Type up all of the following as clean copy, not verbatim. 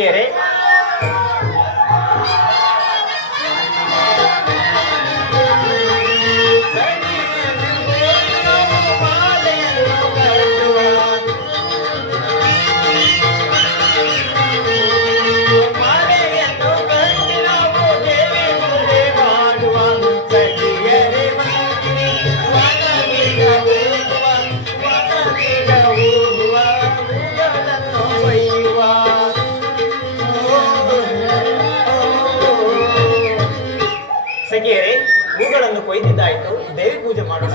ಸಖಿಯರೇ, ಸಖಿಯರೇ, ಹೂಗಳನ್ನು ಕೊಯ್ದಿದ್ದಾಯಿತು. ದೇವಿ ಪೂಜೆ ಮಾಡೋಣ.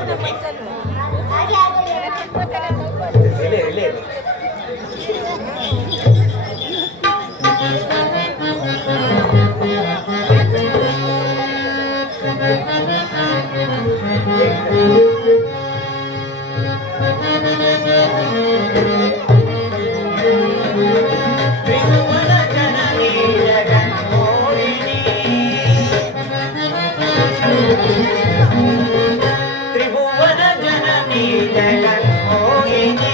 ತ್ರಿಭುವನ ಜನನಿ ಜಗನ್ಮೋಹಿನಿ,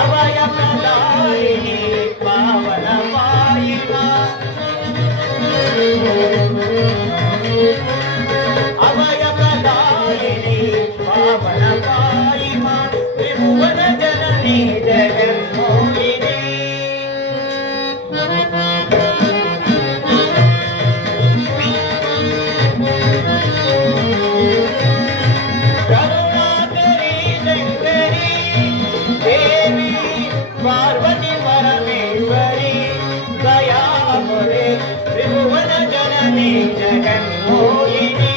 ಅವಯ ಪ್ರದಾಯಿನಿ ಪಾವನ ಪಾಯಿಮ, ಅವಯ ಪ್ರದಾಯಿನಿ ಪಾವನ ಪಾಯಿಮ, ತ್ರಿಭುವನ ಜನನಿ ಜಗನ್ಮೋಹಿನಿ. पार्वती परमेश्वरी दयामरे त्रिभुवन जननी जगन्मोहिनी,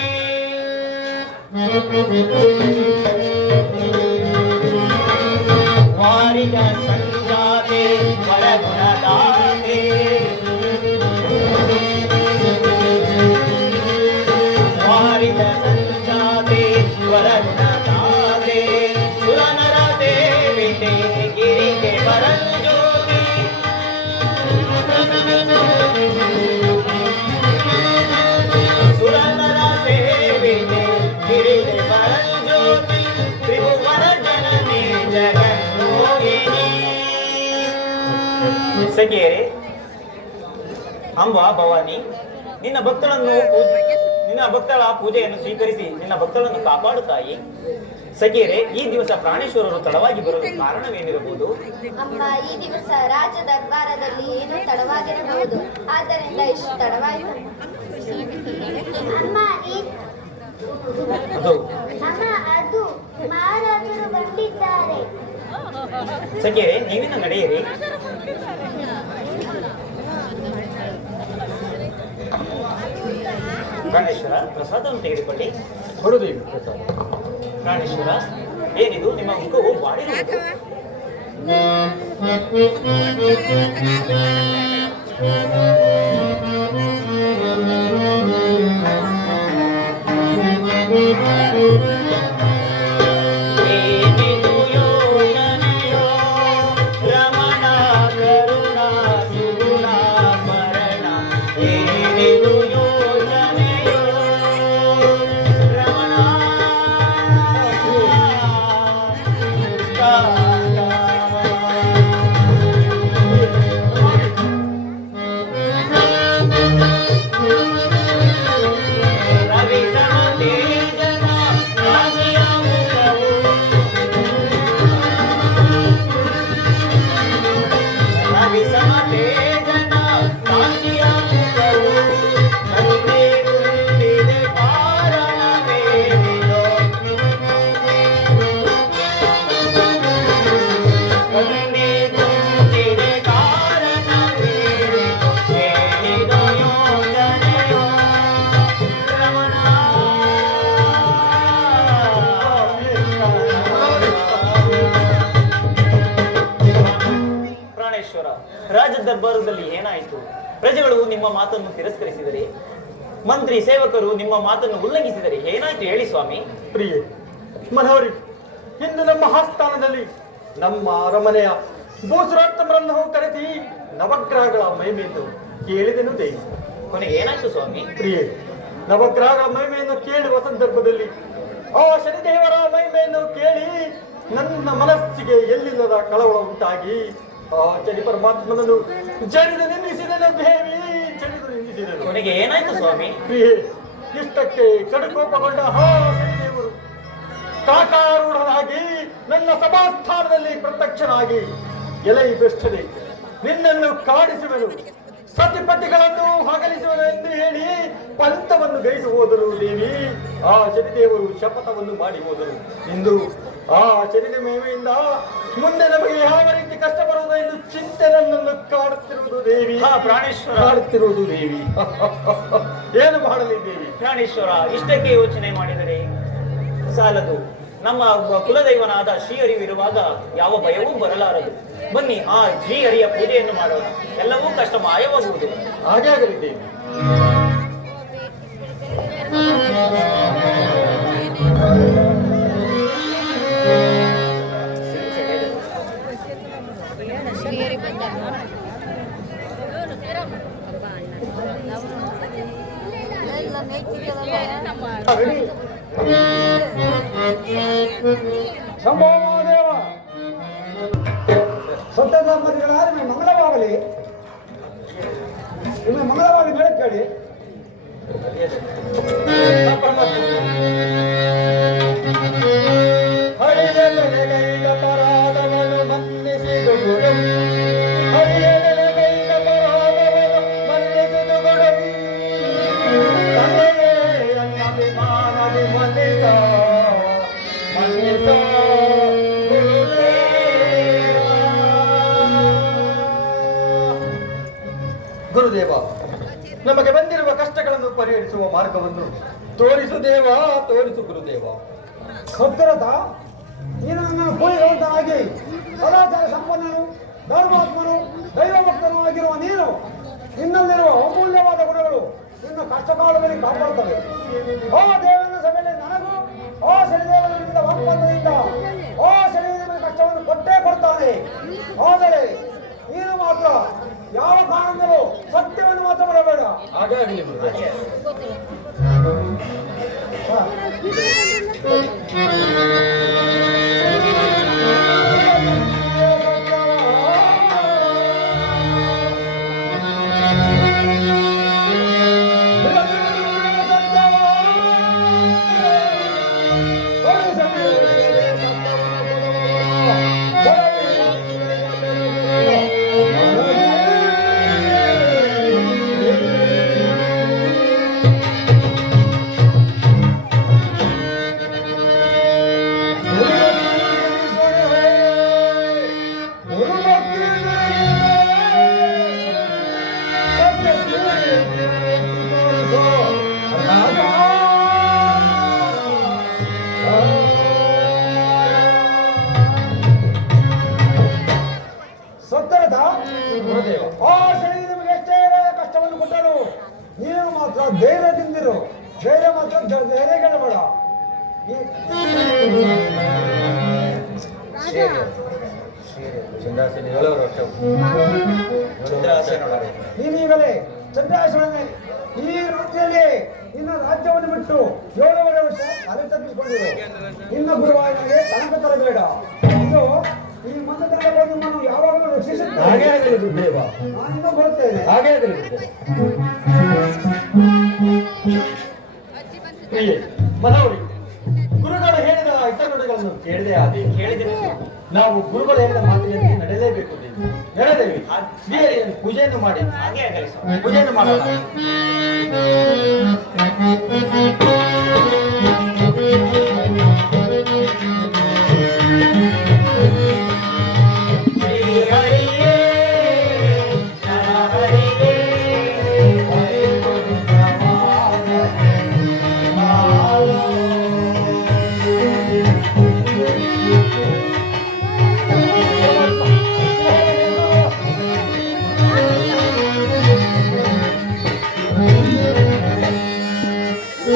वारिज संजाते वरगुणदाते, वारिज संजाते वरगुणदाते, सुरनर सेविते गिरिके वरज्योति, सुरनर सेविते गिरिके वरज्योति, त्रिभुवन जननी जगन्मोहिनी. ಸಖಿಯರೇ, ಅಂಬಾ ಭವಾನಿ, ನಿನ್ನ ಭಕ್ತಳ ಪೂಜೆಯನ್ನು ಸ್ವೀಕರಿಸಿ ನಿನ್ನ ಭಕ್ತಳನ್ನು ಕಾಪಾಡು ತಾಯಿ. ಸಖಿಯರೇ, ಈ ದಿವಸ ಪ್ರಾಣೇಶ್ವರರು ತಡವಾಗಿ ಬರಲು ಕಾರಣವೇನಿರಬಹುದು? ಅಮ್ಮ, ಈ ದಿವಸ ರಾಜ ದರ್ಬಾರದಲ್ಲಿ ಏನೋ ತಡವಾಗಿರಬಹುದು, ಆದ್ದರಿಂದ ಇಷ್ಟು ತಡವಾಯಿತು. ಅಮ್ಮ, ಅದು ಮಹಾರಾಜರು ಬಂದಿದ್ದಾರೆ. ಸಖಿಯರೇ, ನೀವಿನ ನಡೆಯಿರಿ. ಪ್ರಾಣೇಶ್ವರ, ಪ್ರಸಾದವನ್ನು ತೆಗೆದುಕೊಳ್ಳಿ. ಹೊರದೇವಿ ಪ್ರಸಾದ. ಪ್ರಾಣೇಶ್ವರ, ಏನಿದು ನಿಮ್ಮ ಮುಖವು ಬಾಡಿರುವುದು? ಏನಿದು ಯೋಚನೆಯೋ ರಮಣ ಕರುಣ ಸುಗುಣ ಮರಣ, ಏನಿದು ಯೋಚನೆಯೋ ರಮಣ ರವಿ ಸಮತೆ ಜನ ರಾಜಿಯ ಮುಖವು, ರವಿ ಸಮತೆ ಜನ ರಾಜಿಯ ಮುಖವು, ನನ್ನೇ ತುಂಬಿದೆ ಕಾರಣವೇನಿದೋ, ನನ್ನೇ ತುಂಬಿದೆ ಕಾರಣವೇನಿದೋ, ಏನಿದೋ ಯೋಚನೆಯೋ ರಮಣ. ಪ್ರಾಣೇಶ್ವರ, ರಾಜ ದರ್ಬಾರದಲ್ಲಿ ಏನಾಯಿತು? ಪ್ರಜೆಗಳು ನಿಮ್ಮ ಮಾತನ್ನು ತಿರಸ್ಕರಿಸಿದರೆ, ಮಂತ್ರಿ ಸೇವಕರು ನಿಮ್ಮ ಮಾತನ್ನು ಉಲ್ಲಂಘಿಸಿದರೆ ಏನಾಯ್ತು ಹೇಳಿ ಸ್ವಾಮಿ. ಪ್ರಿಯೆ ಮನೋರಿ, ಇಂದು ನಮ್ಮ ಆಸ್ಥಾನದಲ್ಲಿ ನಮ್ಮ ಅರಮನೆಯ ಭೂಸುರಾರ್ಥಮರನ್ನು ಕರೆಸಿ ನವಗ್ರಹಗಳ ಮಹಿಮೆಯನ್ನು ಕೇಳಿದೆನು ದೇವಿ. ಕೊನೆಗೆ ಏನಾಯ್ತು ಸ್ವಾಮಿ? ಪ್ರಿಯೆ, ನವಗ್ರಹಗಳ ಮಹಿಮೆಯನ್ನು ಕೇಳುವ ಸಂದರ್ಭದಲ್ಲಿ ಆ ಶನಿದೇವರ ಮಹಿಮೆಯನ್ನು ಕೇಳಿ ನನ್ನ ಮನಸ್ಸಿಗೆ ಎಲ್ಲಿಲ್ಲದ ಕಳವಳ ಉಂಟಾಗಿ ಆ ಚಳಿ ಪರಮಾತ್ಮನನ್ನು ಜಡಿದು ನಿಲ್ಲಿಸಿದನು ದೇವಿ, ಜಡಿದು ನಿಲ್ಲಿಸಿದನು. ಕೊನೆಗೆ ಏನಾಯ್ತು ಸ್ವಾಮಿ? ಪ್ರಿಯೆ, ಇಷ್ಟಕ್ಕೆ ಕಡುಕೋಪಗೊಂಡ ಆ ಶನಿದೇವರು ಕಾಕಾರೂಢನಾಗಿ ನನ್ನ ಸಭಾಸ್ಥಾನದಲ್ಲಿ ಪ್ರತ್ಯಕ್ಷನಾಗಿ, ಎಲೈ ಬೆಷ್ಟದೆ ನಿನ್ನನ್ನು ಕಾಡಿಸುವೆನು, ಸತಿಪತಿಗಳನ್ನು ಹಗಲಿಸುವೆನು ಎಂದು ಹೇಳಿ ಪಂಥವನ್ನು ಗೈದು ಹೋದರು ದೇವಿ. ಆ ಶನಿದೇವರು ಶಪಥವನ್ನು ಮಾಡಿ ಹೋದರು. ಇಂದು ಆ ಶನಿದ ಮೇವೆಯಿಂದ ಮುಂದೆ ನಮಗೆ ಯಾವ ರೀತಿ ಕಷ್ಟ ಬರುವುದು ಎಂದು ಚಿಂತೆ ನನ್ನನ್ನು ಕಾಡುತ್ತಿರುವುದು ದೇವಿ. ಪ್ರಾಣೇಶ್ವರ, ಕಾಡುತ್ತಿರುವುದು ದೇವಿ. ಏನು ಮಾಡಲಿ ದೇವಿ? ಪ್ರಾಣೇಶ್ವರ, ಇಷ್ಟಕ್ಕೆ ಯೋಚನೆ ಮಾಡಿದರೆ ಸಾಲದು. ನಮ್ಮ ಕುಲದೈವನಾದ ಶ್ರೀಹರಿಯು ಇರುವಾಗ ಯಾವ ಭಯವೂ ಬರಲಾರದು. ಬನ್ನಿ ಆ ಶ್ರೀಹರಿಯ ಪೂಜೆಯನ್ನು ಮಾಡೋಣ, ಎಲ್ಲವೂ ಕಷ್ಟ ಮಾಯವಾಗುವುದು. ಹಾಗೆ ಆಗಲಿ ದೇವಿ. ಶಂಭೋ ಮಹಾದೇವ, ಸತ್ಯ ದಂಪತಿಗಳಾದ ನಿಮಗೆ ಮಂಗಳವಾಗಲಿ, ನಿಮಗೆ ಮಂಗಳವಾಗಿ ನಡೆಕೇಳಿ. ಹರಿಯಲೆಗೈದ ಪರಾಧವನ್ನು ಮನ್ನಿಸಿದು ಗುರು, ಹರಿಯಲೆಗೈದ ಪರಾಧವನ್ನು ಮನ್ನಿಸಿದು ಗುರು, ತಂದೆಯೇ ಅಭಿಮಾನದಿ ಮನ್ನಿಸ ಮನ್ನಿಸ ಗುರುದೇವ. ನಮಗೆ ಬಂದಿರುವ ಕಷ್ಟಗಳನ್ನು ಪರಿಹರಿಸುವ ಮಾರ್ಗವನ್ನು ತೋರಿಸು ದೇವ, ತೋರಿಸು ಗುರುದೇವ. ಸತ್ಯರಥ, ನೀನು ನನ್ನ ಪೂಜೆವಂತನಾಗಿ ಸದಾಚಾರ ಸಂಪನ್ನನು, ಧರ್ಮಾತ್ಮನು, ದೈವಭಕ್ತನೂ ಆಗಿರುವ ನೀನು, ನಿನ್ನಲ್ಲಿರುವ ಅಮೂಲ್ಯವಾದ ಗುಣಗಳು ನಿನ್ನ ಕಷ್ಟಕಾಲದಲ್ಲಿ ಕಾಪಾಡುತ್ತವೆ. ಆ ದೇವನ ಸಭೆಯಲ್ಲಿ ನನಗೂ ಆ ಶನಿದೇವನ ವಿರುದ್ಧ ಒಪ್ಪಂದದಿಂದ ಆ ಶನಿದೇವನ ಕಷ್ಟವನ್ನು ಕೊಟ್ಟೇ ಕೊಡ್ತಾನೆ. ಆದರೆ ನೀನು ಮಾತ್ರ ಯಾವ ಕಾರಣದಲ್ಲೂ ಸತ್ಯವನ್ನು ಮಾತ್ರ ಬರಬೇಡ. ಹಾಗಾಗಲಿ ಗುರುದೇವ. ಸತ್ಯರಥ, ಗುರುದೇವ. ಆ ಶನಿ ನಿಮಗೆ ಎಷ್ಟೇ ಕಷ್ಟವನ್ನು ಕೊಟ್ಟರು ನೀನು ಮಾತ್ರ ಧೈರ್ಯದಿಂದಿರು. ಧೈರ್ಯ ಮಾತ್ರ ಧೈರ್ಯಗೆಡಬೇಡ. ನೀನೀಗಲೇ ಚಂದ್ರಾಸನದಲ್ಲಿ ಈ ರಾಜ್ಯದಲ್ಲಿ ನಿನ್ನ ರಾಜ್ಯವನ್ನು ಬಿಟ್ಟು 7 ವರ್ಷ ತಲೆ ತಪ್ಪಿಸಿಕೊಂಡಿರು. ನಿನ್ನ ಗುರುವಾಯಿಗೆ ಕನಕ ತರಬೇಡ. ಇದು ಈ ಮಂತ್ರದಲ್ಲಿ ನಿಮ್ಮನ್ನು ಯಾವಾಗಲೂ ರಕ್ಷಿಸುತ್ತೆ. ಹಾಗೆ ಆಗಲಿ ಗುರುದೇವ. ನಾನಿನ್ನೂ ಬರುತ್ತೇನೆ. ಹಾಗೆ ಆಗಲಿ ಗುರುದೇವ. ಪ್ರಿಯೆ, ಮನೋರಿ, ಗುರುಗಳು ಹೇಳಿದ ಇತರುಗಳನ್ನು ಕೇಳದೆ ಆದಿ ಕೇಳಿದರೆ ನಾವು ಗುರುಗಳು ಹೇಳಿದ ಮಾತಿನಲ್ಲಿ ನಡೆಯಲೇಬೇಕು ದೇವಿ. ನಡೆದೇವಿ ಶ್ರೀಹರಿಯನ್ನು ಪೂಜೆಯನ್ನು ಮಾಡಿ ಹಾಗೆ ಆಗಲಿ ಸ್ವಾಮಿ. ಪೂಜೆಯನ್ನು ಮಾಡೋಣ.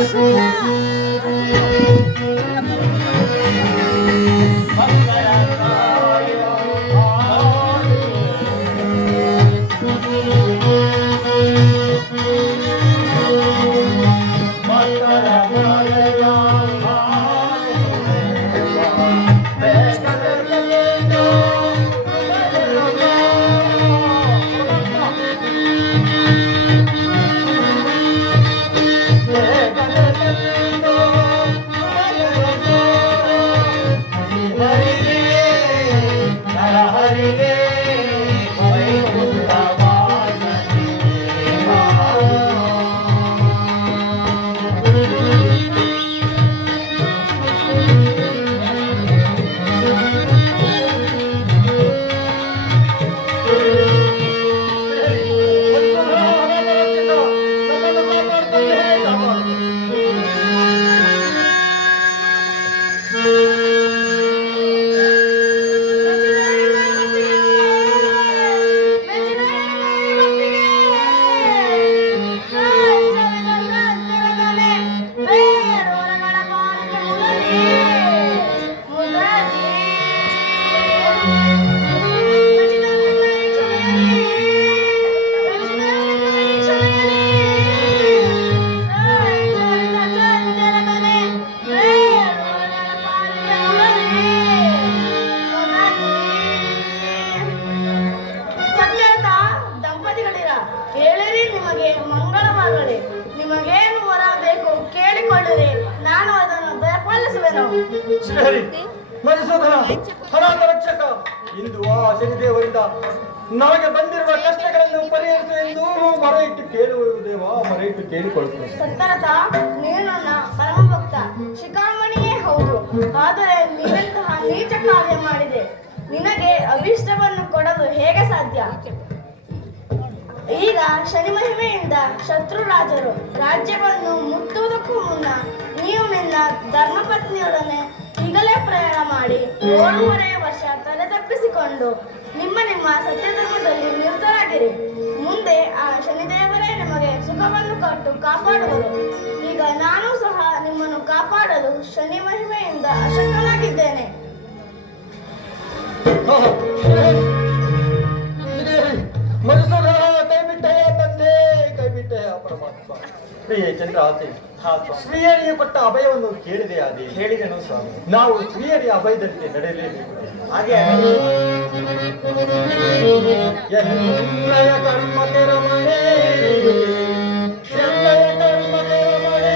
Thank you. ಕೇಳಿರಿ, ನಿಮಗೆ ಮಂಗಳವಾಗಲಿ. ನಿಮಗೇನು ವರ ಬೇಕು ಕೇಳಿಕೊಳ್ಳಿರಿ, ನಾನು ಅದನ್ನು ದಯಪಾಲಿಸುವೆನು. ಶ್ರೀಹರಿ ಮಧುಸೂದನ ಅನಾಥ ರಕ್ಷಕ, ಇಂದು ಆ ಶನಿದೇವರಿಂದ ನಮಗೆ ಬಂದಿರುವ ಕಷ್ಟಗಳನ್ನು ಪರಿಹರಿಸು ಎಂದು ಮೊರೆ ಇಟ್ಟು ಕೇಳುವುದು ದೇವ, ಮೊರೆ ಇಟ್ಟು ಕೇಳಿಕೊಳ್ಳುತ್ತೇನೆ. ಸತ್ತರಥ, ನೀನು ನನ್ನ ಪರಮ ಭಕ್ತ, ಶಿಖಾಮಣಿಯೇ ಹೌದು. ಆದರೆ ನೀನಂತಹ ನೀಚ ಕಾರ್ಯ ಮಾಡಿದೆ. ನಿನಗೆ ಅಭೀಷ್ಟವನ್ನು ಕೊಡಲು ಹೇಗೆ ಸಾಧ್ಯ? ಈಗ ಶನಿ ಮಹಿಮೆಯಿಂದ ಶತ್ರು ರಾಜರು ರಾಜ್ಯವನ್ನು ಮುಟ್ಟುವುದಕ್ಕೂ ಮುನ್ನ ನೀವು ನಿನ್ನ ಧರ್ಮಪತ್ನಿಯೊಡನೆ ಈಗಲೇ ಪ್ರಯಾಣ ಮಾಡಿ 7.5 ವರ್ಷ ತಲೆ ತಪ್ಪಿಸಿಕೊಂಡು ನಿಮ್ಮ ಸತ್ಯಧರ್ಮದಲ್ಲಿ ನಿರತರಾಗಿರಿ. ಮುಂದೆ ಆ ಶನಿದೇವರೇ ನಿಮಗೆ ಸುಖವನ್ನು ಕೊಟ್ಟು ಕಾಪಾಡುವರು. ಈಗ ನಾನು ಸಹ ನಿಮ್ಮನ್ನು ಕಾಪಾಡಲು ಶನಿ ಮಹಿಮೆಯಿಂದ ಅಶಕ್ತನಾಗಿದ್ದೇನೆ. ಮಧುಸೂದನ ಕೈ ಬಿಟ್ಟೆಯ ತಂದೆ, ಕೈ ಬಿಟ್ಟೆಯ ಪರಮಾತ್ಮ. ಪ್ರಿಯೇ ಚಂದ್ರಾಸೆ, ಶ್ರೀಹರಿಯ ಕೊಟ್ಟ ಅಭಯವನ್ನು ಕೇಳಿದೆ ಅದೇ ಹೇಳಿದೆನು ಸ್ವಾಮಿ. ನಾವು ಶ್ರೀಹರಿಯ ಅಭಯದಂತೆ ನಡೆಯಲೇಬೇಕು. ಹಾಗೆ ಎನ್ನಯ ಕರ್ಮಕ್ಕೆ ರಮಣೆ, ಎನ್ನಯ ಕರ್ಮಕ್ಕೆ ರಮಣೆ,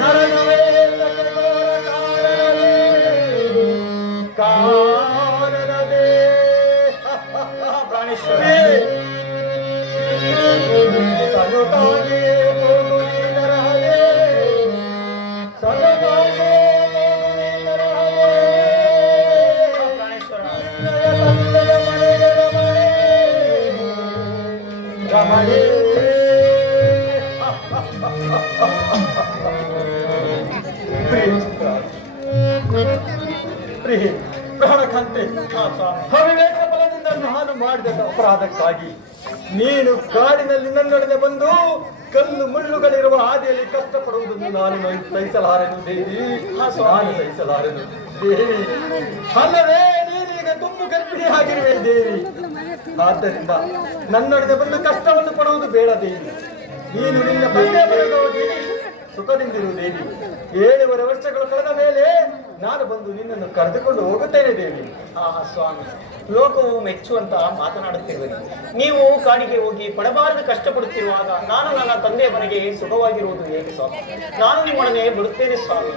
ನರನವೇ ಕಾರಣವೇ ಪ್ರಾಣೇಶ್ವರ ಸನುತಾಗೆ ಹೋಗು ನೀನರಹಲೇ, ಸನುತಾಗೆ ಹೋಗು ನೀನರಹಲೇ, ಪ್ರಾಣೇಶ್ವರ ನಿನ್ನಯ ತಂದೆಯ ಮನೆಗೆ ರಮಣೆ, ರಮಣೆ. ಪ್ರಿಯೆ ಪ್ರಾಣಕಾಂತೆ, ಅವಿವೇಕ ಬಲದಿಂದ ನಾನು ಮಾಡಿದ ಅಪರಾಧಕ್ಕಾಗಿ ನೀನು ಕಾಡಿನಲ್ಲಿ ನನ್ನೊಡನೆ ಬಂದು ಕಲ್ಲು ಮುಳ್ಳುಗಳಿರುವ ಹಾದಿಯಲ್ಲಿ ಕಷ್ಟಪಡುವುದನ್ನು ನಾನು ಸಹಿಸಲಾರೆನು ದೇವಿ, ನಾನು ಸಹಿಸಲಾರೆನು ದೇವಿ. ಅಲ್ಲವೇ ನೀನೀಗ ತುಂಬು ಗರ್ಭಿಣಿ ಆಗಿರುವೆ ದೇವಿ. ಆದ್ದರಿಂದ ನನ್ನೊಡನೆ ಬಂದು ಕಷ್ಟವನ್ನು ಪಡುವುದು ಬೇಡ ದೇವಿ. ನೀನು ನಿನ್ನ ತಂದೆ ಬರೆದು ಹೋಗಿ ಸುಖದಿಂದಿರು ದೇವಿ. 7.5 ವರ್ಷಗಳು ಕಳೆದ ಮೇಲೆ ನಾನು ಬಂದು ನಿನ್ನನ್ನು ಕರೆದುಕೊಂಡು ಹೋಗುತ್ತೇನೆ ದೇವಿ. ಸ್ವಾಮಿ, ಲೋಕವು ಮೆಚ್ಚುವಂತ ಮಾತನಾಡುತ್ತಿರುವುದು. ನೀವು ಕಾಡಿಗೆ ಹೋಗಿ ಪಡಬಾರದು ಕಷ್ಟಪಡುತ್ತಿರುವಾಗ ನಾನು ನನ್ನ ತಂದೆಯ ಮನೆಗೆ ಸುಖವಾಗಿರುವುದು ಹೇಗೆ ಸ್ವಾಮಿ? ನಾನು ನಿಮ್ಮೊಡನೆ ಬಿಡುತ್ತೇನೆ ಸ್ವಾಮಿ.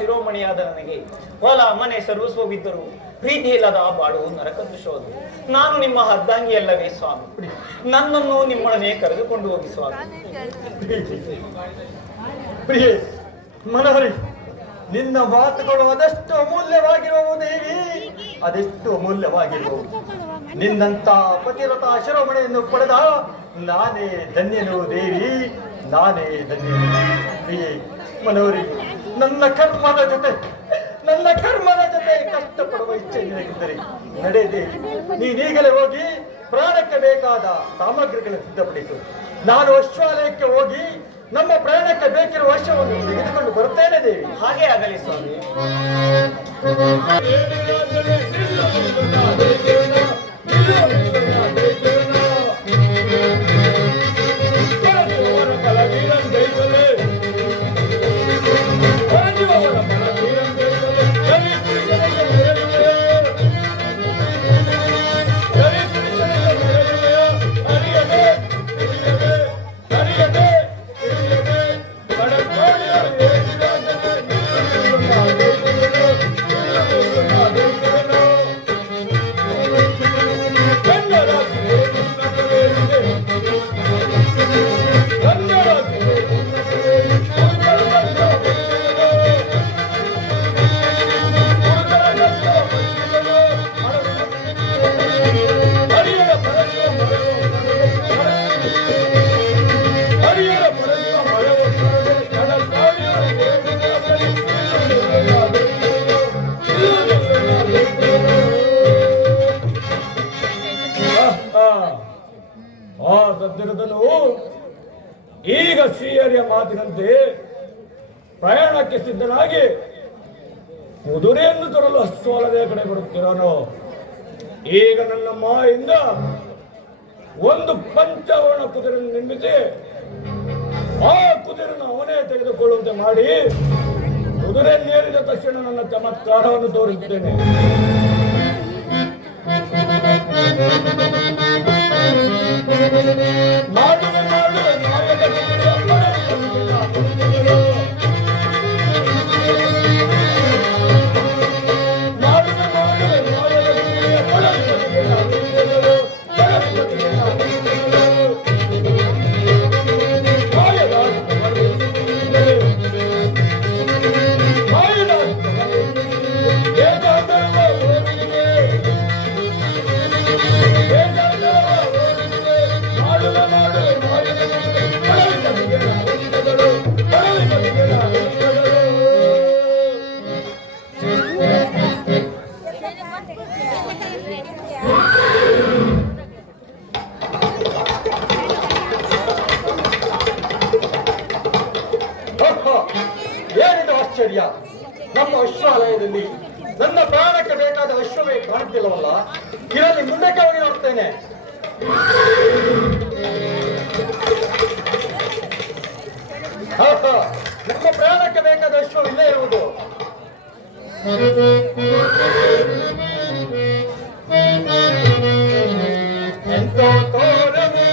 ಶಿರೋಮಣಿಯಾದ ನನಗೆ ಹೊಲ ಮನೆ ಸರ್ವಸ್ವವಿದ್ದರು ಪ್ರೀತಿ ಇಲ್ಲದ ಬಾಳು ನರಕದೃಶೋದು. ನಾನು ನಿಮ್ಮ ಅರ್ಧಾಂಗಿಯಲ್ಲವೇ ಸ್ವಾಮಿ, ನನ್ನನ್ನು ನಿಮ್ಮೊಡನೆ ಕರೆದುಕೊಂಡು ಹೋಗಿ ಸ್ವಾಮಿ. ಪ್ರಿಯೆ ಮನೋಹರಿ, ನಿನ್ನ ಮಾತುಗಳು ಅದೆಷ್ಟು ಅಮೂಲ್ಯವಾಗಿರುವು ದೇವಿ, ಅದೆಷ್ಟು ಅಮೂಲ್ಯವಾಗಿರುವು. ನಿನ್ನಂತ ಪತಿರಥ ಶಿರೋಮಣಿಯನ್ನು ಪಡೆದ ನಾನೇ ಧನ್ಯನು ದೇವಿ, ನಾನೇ ಧನ್ಯನು. ಪ್ರಿಯೆ ಮನೋಹರಿ, ನನ್ನ ಕರ್ಮದ ಜೊತೆ ಕಷ್ಟಪಡುವ ಇಚ್ಛೆ ನಿನಗಿದ್ದರೆ ನಡೆ ದೇವಿ, ನೀನೀಗಲೇ ಹೋಗಿ ಪ್ರಾಣಕ್ಕೆ ಬೇಕಾದ ಸಾಮಗ್ರಿಗಳನ್ನು ಸಿದ್ಧಪಡಿಸು. ನಾನು ಅಶ್ವಾಲಯಕ್ಕೆ ಹೋಗಿ ನಮ್ಮ ಪ್ರಯಾಣಕ್ಕೆ ಬೇಕಿರುವ ಅಶ್ವವನ್ನು ತೆಗೆದುಕೊಂಡು ಬರುತ್ತೇನೆ ದೇವಿ. ಹಾಗೆ ಆಗಲಿ ಸ್ವಾಮಿ. ಆ ಸದ್ದಿರದನು ಈಗ ಶ್ರೀಹರಿಯ ಮಾತಿನಂತೆ ಪ್ರಯಾಣಕ್ಕೆ ಸಿದ್ಧನಾಗಿ ಕುದುರೆಯನ್ನು ತರಲು ಅಶ್ವಾಲಯ ಕಡೆ ಬರುತ್ತಿರೋನು. ಈಗ ನನ್ನ ಮಾಯಿಂದ ಒಂದು ಪಂಚವರ್ಣ ಕುದುರೆಯನ್ನು ನಿರ್ಮಿಸಿ ಆ ಕುದುರೆಯನ್ನು ಅವನೇ ತೆಗೆದುಕೊಳ್ಳುವಂತೆ ಮಾಡಿ ಕುದುರೆ ನೇರಿದ ತಕ್ಷಣ ನನ್ನ ಚಮತ್ಕಾರವನ್ನು ತೋರಿಸುತ್ತೇನೆ. ಮಾಡುವೆ ಮಾಡುವೆ ನಾಯಕ ಏನಿದು ಆಶ್ಚರ್ಯ! ನಮ್ಮ ಅಶ್ವಾಲಯದಲ್ಲಿ ನನ್ನ ಪ್ರಾಣಕ್ಕೆ ಬೇಕಾದ ಅಶ್ವವೇ ಕಾಣುತ್ತಿಲ್ಲವಲ್ಲ. ಇದರಲ್ಲಿ ಮುಂದಕ್ಕೆ ಹೋಗಿ ನೋಡ್ತೇನೆ. ನಮ್ಮ ಪ್ರಾಣಕ್ಕೆ ಬೇಕಾದ ಅಶ್ವ ಇಲ್ಲೇ ಇರುವುದು. ಎಂತೋ ತೋರವು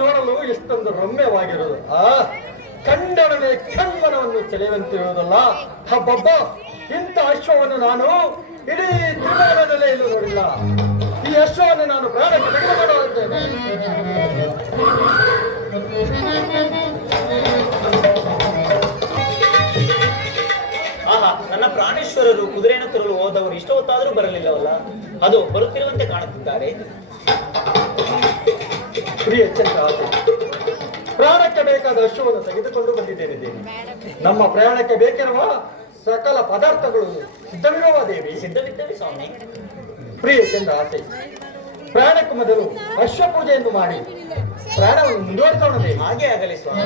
ನೋಡಲು ಎಷ್ಟೊಂದು ರಮ್ಯವಾಗಿರುವುದು. ಕಂಡೊಡನೆ ಕಣ್ಮನವನ್ನು ಸೆಳೆಯುವಂತಿರುವುದಲ್ಲ. ಹಬ್ಬಬ್ಬ, ಇಂಥ ಅಶ್ವವನ್ನು ನಾನು ಇಡೀ ತ್ರಿಭುವನದಲ್ಲೇ ಎಲ್ಲೂ ನೋಡಿಲ್ಲ. ಈ ಅಶ್ವವನ್ನು ನಾನು ಪ್ರಾಣಕ್ಕೆ ತೆಗೆದುಕೊಂಡು ಹೋಗುತ್ತೇನೆ. ನನ್ನ ಪ್ರಾಣೇಶ್ವರರು ಕುದುರೆಯನ್ನು ತರಲು ಹೋದವರು ಇಷ್ಟ ಹೊತ್ತಾದರೂ ಬರಲಿಲ್ಲವಲ್ಲ? ಅದು ಬರುತ್ತಿರುವಂತೆ ಕಾಣುತ್ತಿದ್ದಾರೆ. ಪ್ರಿಯ ಚಂದ್ರ, ಪ್ರಾಣಕ್ಕೆ ಬೇಕಾದ ಅಶ್ವವನ್ನು ತೆಗೆದುಕೊಂಡು ಬಂದಿದ್ದೇನೆ ದೇವಿ. ನಮ್ಮ ಪ್ರಯಾಣಕ್ಕೆ ಬೇಕಿರುವ ಸಕಲ ಪದಾರ್ಥಗಳು ಸಿದ್ಧವಿರುವ ದೇವಿ. ಸಿದ್ಧವಿದ್ದೇವೆ ಸ್ವಾಮಿ. ಪ್ರಿಯ ಚಂದ್ರ ಆಸೆ, ಪ್ರಯಾಣಕ್ಕೂ ಮೊದಲು ಅಶ್ವ ಪೂಜೆಯನ್ನು ಮಾಡಿ ಪ್ರಯಾಣವನ್ನು ಮುಂದುವರಿಸೋಣ ದೇವಿ. ಹಾಗೆ ಆಗಲಿ ಸ್ವಾಮಿ.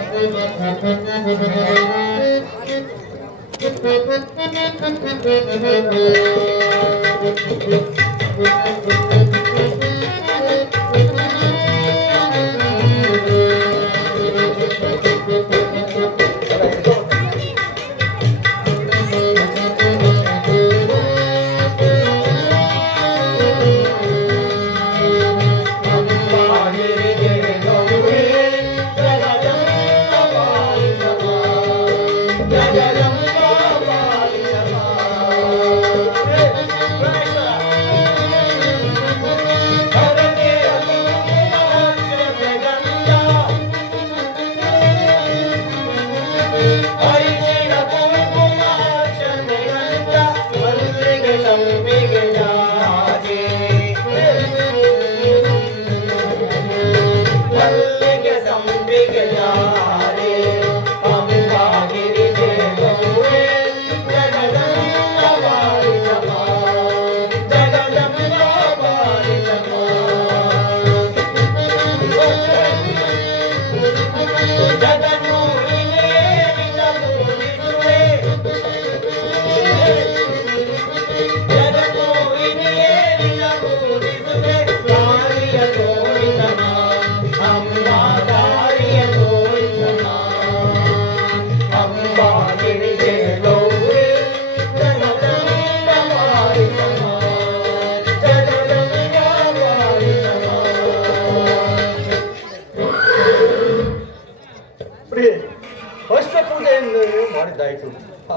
ಅಶ್ವ ಪೂಜೆಯನ್ನು ಮಾಡಿದ್ದಾಯಿತು.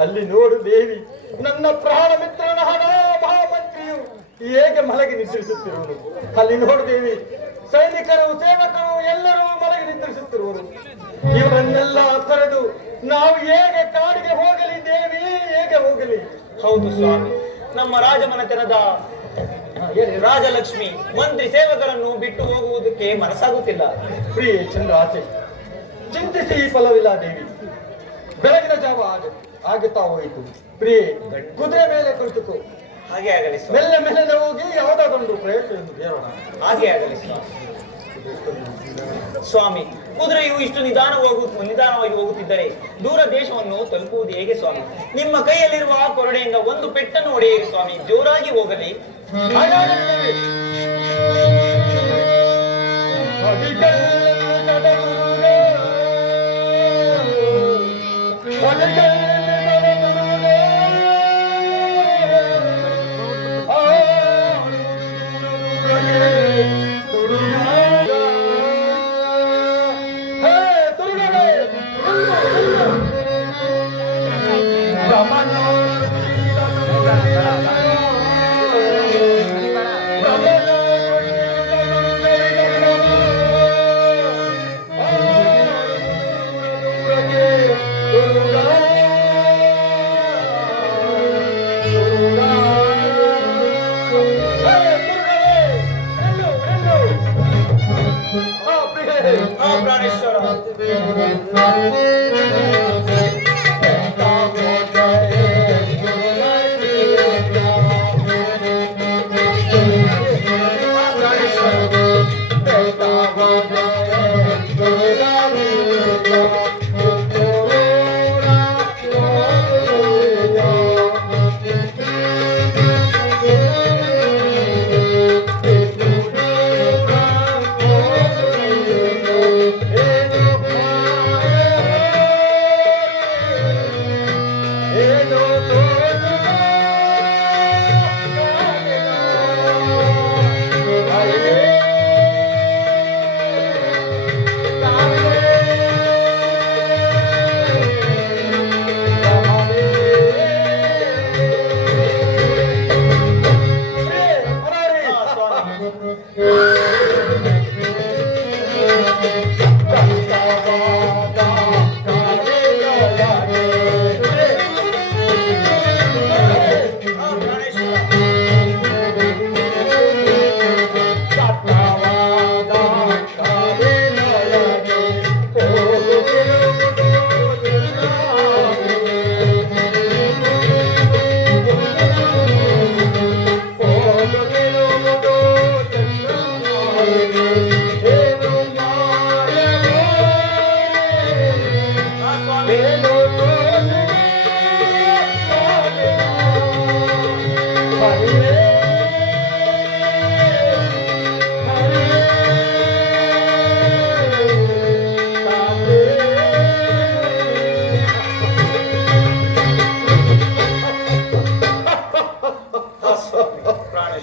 ಅಲ್ಲಿ ನೋಡು ದೇವಿ, ನನ್ನ ಪ್ರಾಣ ಮಿತ್ರನ ಹಣ ಮಹಾಮಂತ್ರಿಯು ಹೇಗೆ ಮಲಗಿ ನಿದ್ರಿಸುತ್ತಿರುವರು. ಅಲ್ಲಿ ನೋಡು ದೇವಿ, ಸೈನಿಕರು ಸೇವಕರು ಎಲ್ಲರೂ ಮಲಗಿ ನಿದ್ರಿಸುತ್ತಿರುವರು. ಇವರನ್ನೆಲ್ಲ ತೊರೆದು ನಾವು ಹೇಗೆ ಕಾಡಿಗೆ ಹೋಗಲಿ ದೇವಿ, ಹೇಗೆ ಹೋಗಲಿ? ಹೌದು ಸ್ವಾಮಿ, ನಮ್ಮ ರಾಜಮನೆತನದ ರಾಜಲಕ್ಷ್ಮಿ ಮಂತ್ರಿ ಸೇವಕರನ್ನು ಬಿಟ್ಟು ಹೋಗುವುದಕ್ಕೆ ಮನಸ್ಸಾಗುತ್ತಿಲ್ಲ. ಪ್ರಿಯ ಚಂದ್ರ ಆಸೆ, ಚಿಂತಿಸಿ ಫಲವಿಲ್ಲ ದೇವಿ. ಬೆಳಗಿನ ಜಾವ ಆಗುತ್ತಾ ಹೋಯಿತು. ಪ್ರಿಯೆ, ಕುದುರೆ ಮೇಲೆ ಕುಳಿತುಕೋ. ಹಾಗೆ ಆಗಲಿ ಸ್ವಾಮಿ. ಮೆಲ್ಲ ಮೆಲ್ಲನೆ ಹೋಗಿ ಯಾವುದಾದೊಂದು ಪ್ರಯತ್ನವನ್ನು ಬೇರೋಣ. ಹಾಗೆ ಆಗಲಿ ಸ್ವಾಮಿ. ಸ್ವಾಮಿ, ಕುದುರೆಯು ಇಷ್ಟು ನಿಧಾನವಾಗಿ ಹೋಗುತ್ತಿದ್ದರೆ ದೂರ ದೇಶವನ್ನು ತಲುಪುವುದು ಹೇಗೆ ಸ್ವಾಮಿ? ನಿಮ್ಮ ಕೈಯಲ್ಲಿರುವ ಕೊರಡೆಯಿಂದ ಒಂದು ಪೆಟ್ಟನ್ನು ಹೊಡೆಯಿರಿ ಸ್ವಾಮಿ, ಜೋರಾಗಿ ಹೋಗಲಿ.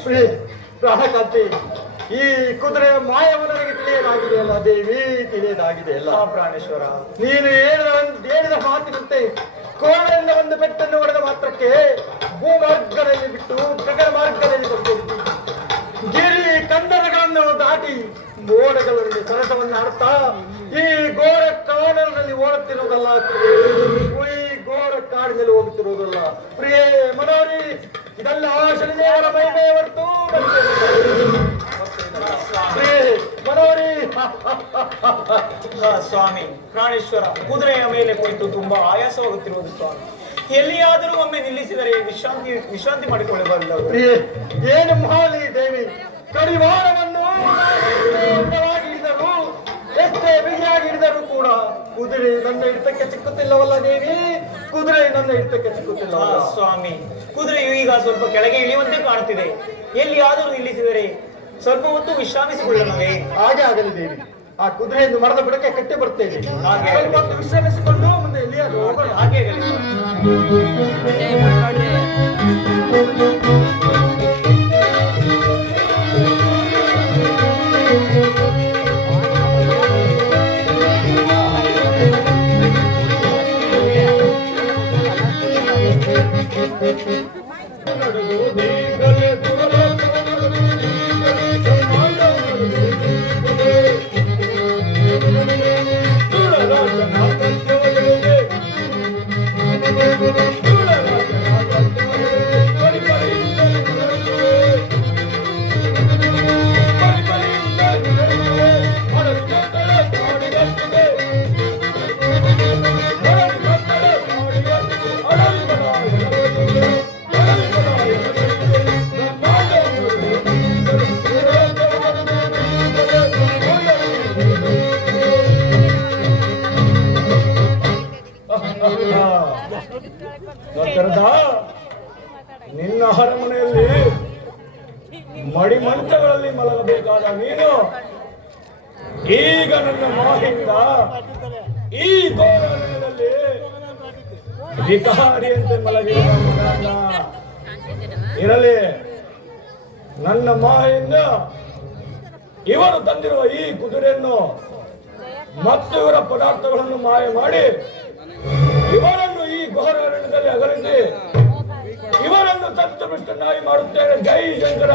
ಪ್ರಿಯೆ, ಪ್ರಾಣಕಾಂತಿ, ಈ ಕುದುರೆಯ ಮಾಯವು ನನಗೆ ತಿಳಿಯಲಾಗಿದೆಯಲ್ಲ ದೇವಿ, ತಿಳಿಯಲಾಗಿದೆಯಲ್ಲ. ಪ್ರಾಣೇಶ್ವರ, ನೀನು ಹೇಳಿದ ಮಾತಿನಂತೆ ಕೋಣೆಯಿಂದ ಒಂದು ಪೆಟ್ಟನ್ನು ಹೊಡೆದ ಮಾತ್ರಕ್ಕೆ ಭೂಮಾರ್ಗದಲ್ಲಿ ಬಿಟ್ಟು ಗಗನ ಮಾರ್ಗದಲ್ಲಿ ಬಂದಿದ್ದಿ. ಗಿರಿ ಕಂದರಗಳನ್ನು ದಾಟಿ ಮೋಡಗಳಲ್ಲಿ ಸರಸವನ್ನು ಆಡ್ತಾ ಈ ಘೋರ ಕಾಡಿನಲ್ಲಿ ಓಡುತ್ತಿರುವುದಲ್ಲ, ಈ ಘೋರ ಕಾಡಿನಲ್ಲಿ ಹೋಗುತ್ತಿರುವುದಲ್ಲ. ಪ್ರಿಯೇ ಮನೋರಿ, ಇದೆಲ್ಲ ಶನಿದೇವರ ಮಹಿಮೆ ಹೊರತು ಪ್ರಿಯೇ ಮನೋರಿ. ಸ್ವಾಮಿ ಪ್ರಾಣೇಶ್ವರ, ಕುದುರೆಯ ಮೇಲೆ ಕುಳಿತು ತುಂಬಾ ಆಯಾಸವಾಗುತ್ತಿರುವುದು ಸ್ವಾಮಿ. ಎಲ್ಲಿಯಾದರೂ ಒಮ್ಮೆ ನಿಲ್ಲಿಸಿದರೆ ವಿಶ್ರಾಂತಿ ಮಾಡಿಕೊಳ್ಳಬಾರದು. ಪ್ರಿಯೆ, ಏನು ಮಾಡಲಿ ದೇವಿ, ಕಡಿವಾರವನ್ನು ಹಿಡಿದರು, ಎಷ್ಟೇ ಬಿಗಿಯಾಗಿ ಹಿಡಿದರೂ ಕೂಡ ಕುದುರೆ ನನ್ನ ಹಿಡಿತಕ್ಕೆ ಸಿಕ್ಕುತ್ತಿಲ್ಲವಲ್ಲ ದೇವಿ, ಕುದುರೆ ನನ್ನ ಹಿಡಿತಕ್ಕೆ ಸಿಕ್ಕುತ್ತಿಲ್ಲವಲ್ಲ. ಸ್ವಾಮಿ, ಕುದುರೆಯು ಈಗ ಸ್ವಲ್ಪ ಕೆಳಗೆ ಇಳಿಯುವಂತೆ ಕಾಣುತ್ತಿದೆ. ಎಲ್ಲಿಯಾದರೂ ನಿಲ್ಲಿಸಿದರೆ ಸ್ವಲ್ಪ ಹೊತ್ತು ವಿಶ್ರಾಮಿಸಿಕೊಳ್ಳೋಣವೇ? ಹಾಗೆ ಆಗಲಿ ದೇವಿ, ಆ ಕುದುರೆಯನ್ನು ಮರದ ಬುಡಕ್ಕೆ ಕಟ್ಟಿ ಬರ್ತೇನೆ. ಸ್ವಲ್ಪ ಹೊತ್ತು ವಿಶ್ರಮಿಸಿಕೊಂಡು ಮುಂದೆ ಎಲ್ಲಿಯಾದರೂ ಹೋಗೋಣ. ಹಾಗೆ ಆಗಲಿ ನಿನ್ನ ಅರಮನೆಯಲ್ಲಿ ಮಡಿಮಂಚಗಳಲ್ಲಿ ಮಲಗಬೇಕಾದ ನೀನು ಈಗ ನನ್ನ ಮಾಹಿಂದ ಈ ಗೋರಣದಲ್ಲಿ ವಿಕಾರಿಯಂತೆ ಮಲಗಿದ ಇರಲಿ. ನನ್ನ ಮಾಹಿಂದ ಇವರು ತಂದಿರುವ ಈ ಕುದುರೆಯನ್ನು ಮತ್ತು ಇವರ ಪದಾರ್ಥಗಳನ್ನು ಮಾಯ ಮಾಡಿ ಇವರನ್ನು ಈ ಘೋರ ಅರಣ್ಯದಲ್ಲಿ ಅಗಲಿಸಿ ಇವರನ್ನು ತತ್ತುಬಿಷ್ಟನಾಗಿ ಮಾಡುತ್ತೇನೆ. ಜೈ ಶಂಕರ.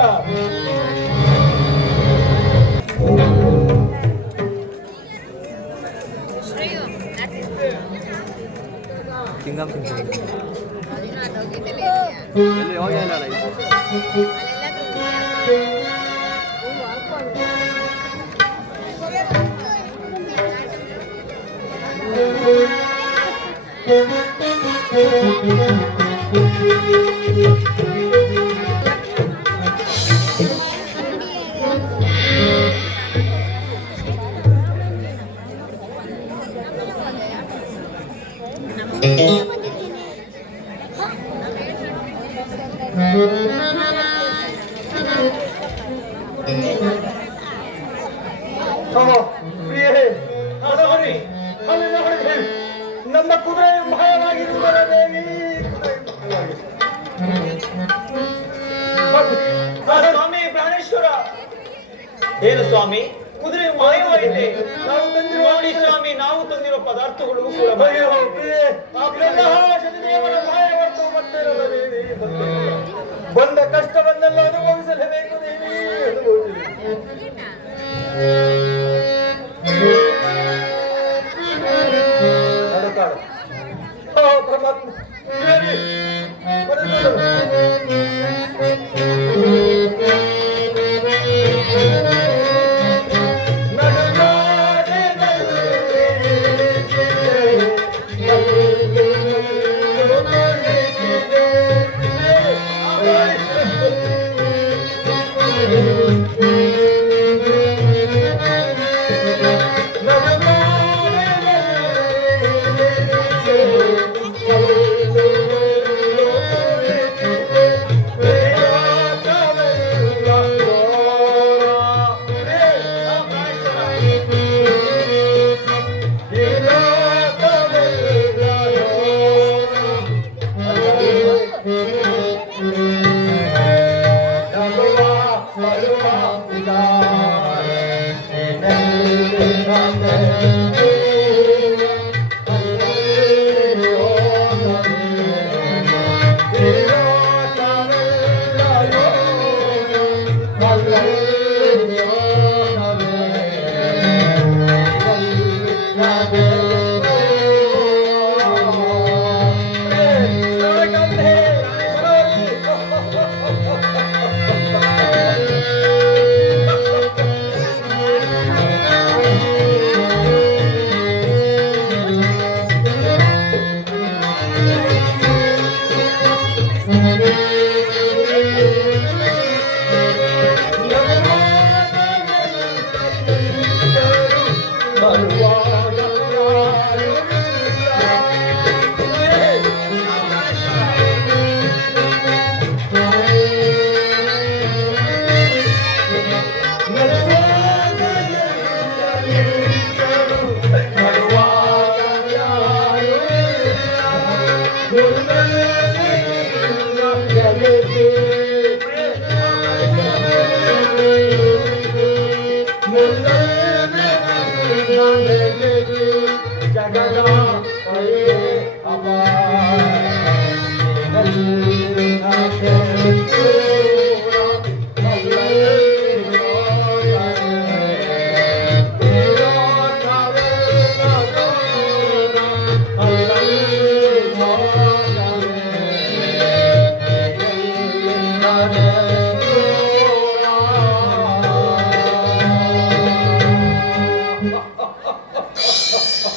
ಪ್ರಿಯರೇ, ನಮ್ಮ ಕುದುರೆ ಮಾಯವಾಗಿರುವುದರ ದೇವಿ. ಸ್ವಾಮಿ ಪ್ರಾಣೇಶ್ವರ, ಏನು ಸ್ವಾಮಿ ಕುದುರೆ ಮಾಯವಾಗಿದೆ? ನಾವು ತಂದಿರುವ ಸ್ವಾಮಿ, ನಾವು ತಂದಿರುವ ಪದಾರ್ಥಗಳು ಕೂಡ ಶನಿದೇವರ ಮಾಯವರ್ತು ಬಂದಿರಲ್ಲ ದೇವಿ. ಬಂದ ಕಷ್ಟವನ್ನೆಲ್ಲ ಅನುಭವಿಸಲೇಬೇಕು ದೇವಿ, ಅನುಭವಿಸಲಿ. ಪರಮಾತ್ಮ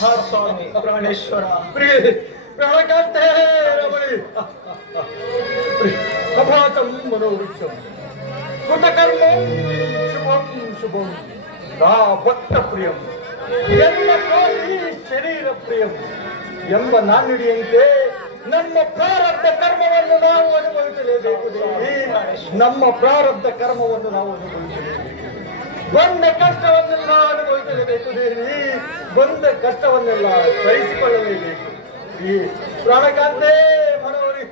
ಹಾ ಸ್ವಾಮಿ ಪ್ರಾಣೇಶ್ವರ. ಪ್ರಿಯೆ ಪ್ರಾಣಕಾಂತೆ ರಮಣಿ ಅಭಾತಂ ಮನೋವೃಕ್ಷಂ ಕೃತಕರ್ಮಂ ಶುಭಂ ಶುಭಂ ನಾ ಭಕ್ತ ಪ್ರಿಯಂ ಎಲ್ಲ ಪ್ರಾಣಿ ಶರೀರ ಪ್ರಿಯಂ ಎಂಬ ನಾಣ್ಣುಡಿಯಂತೆ ನಮ್ಮ ಪ್ರಾರಬ್ಧ ಕರ್ಮವನ್ನು ನಾವು ಅನುಭವಿಸಲೇಬೇಕು ದೇವಿ. ನಮ್ಮ ಪ್ರಾರಬ್ಧ ಕರ್ಮವನ್ನು ನಾವು ಅನುಭವಿಸಲೇಬೇಕು. ಬಂದ ಕಷ್ಟವನ್ನೆಲ್ಲ ಅನುಭವಿಸಲೇಬೇಕು ದೇವಿ. ಬಂದ ಕಷ್ಟವನ್ನೆಲ್ಲ ಸಹಿಸಿಕೊಳ್ಳಲೇಬೇಕು. ಈ ಪ್ರಾಣಕಾಂತೆ ಮನೋರಿ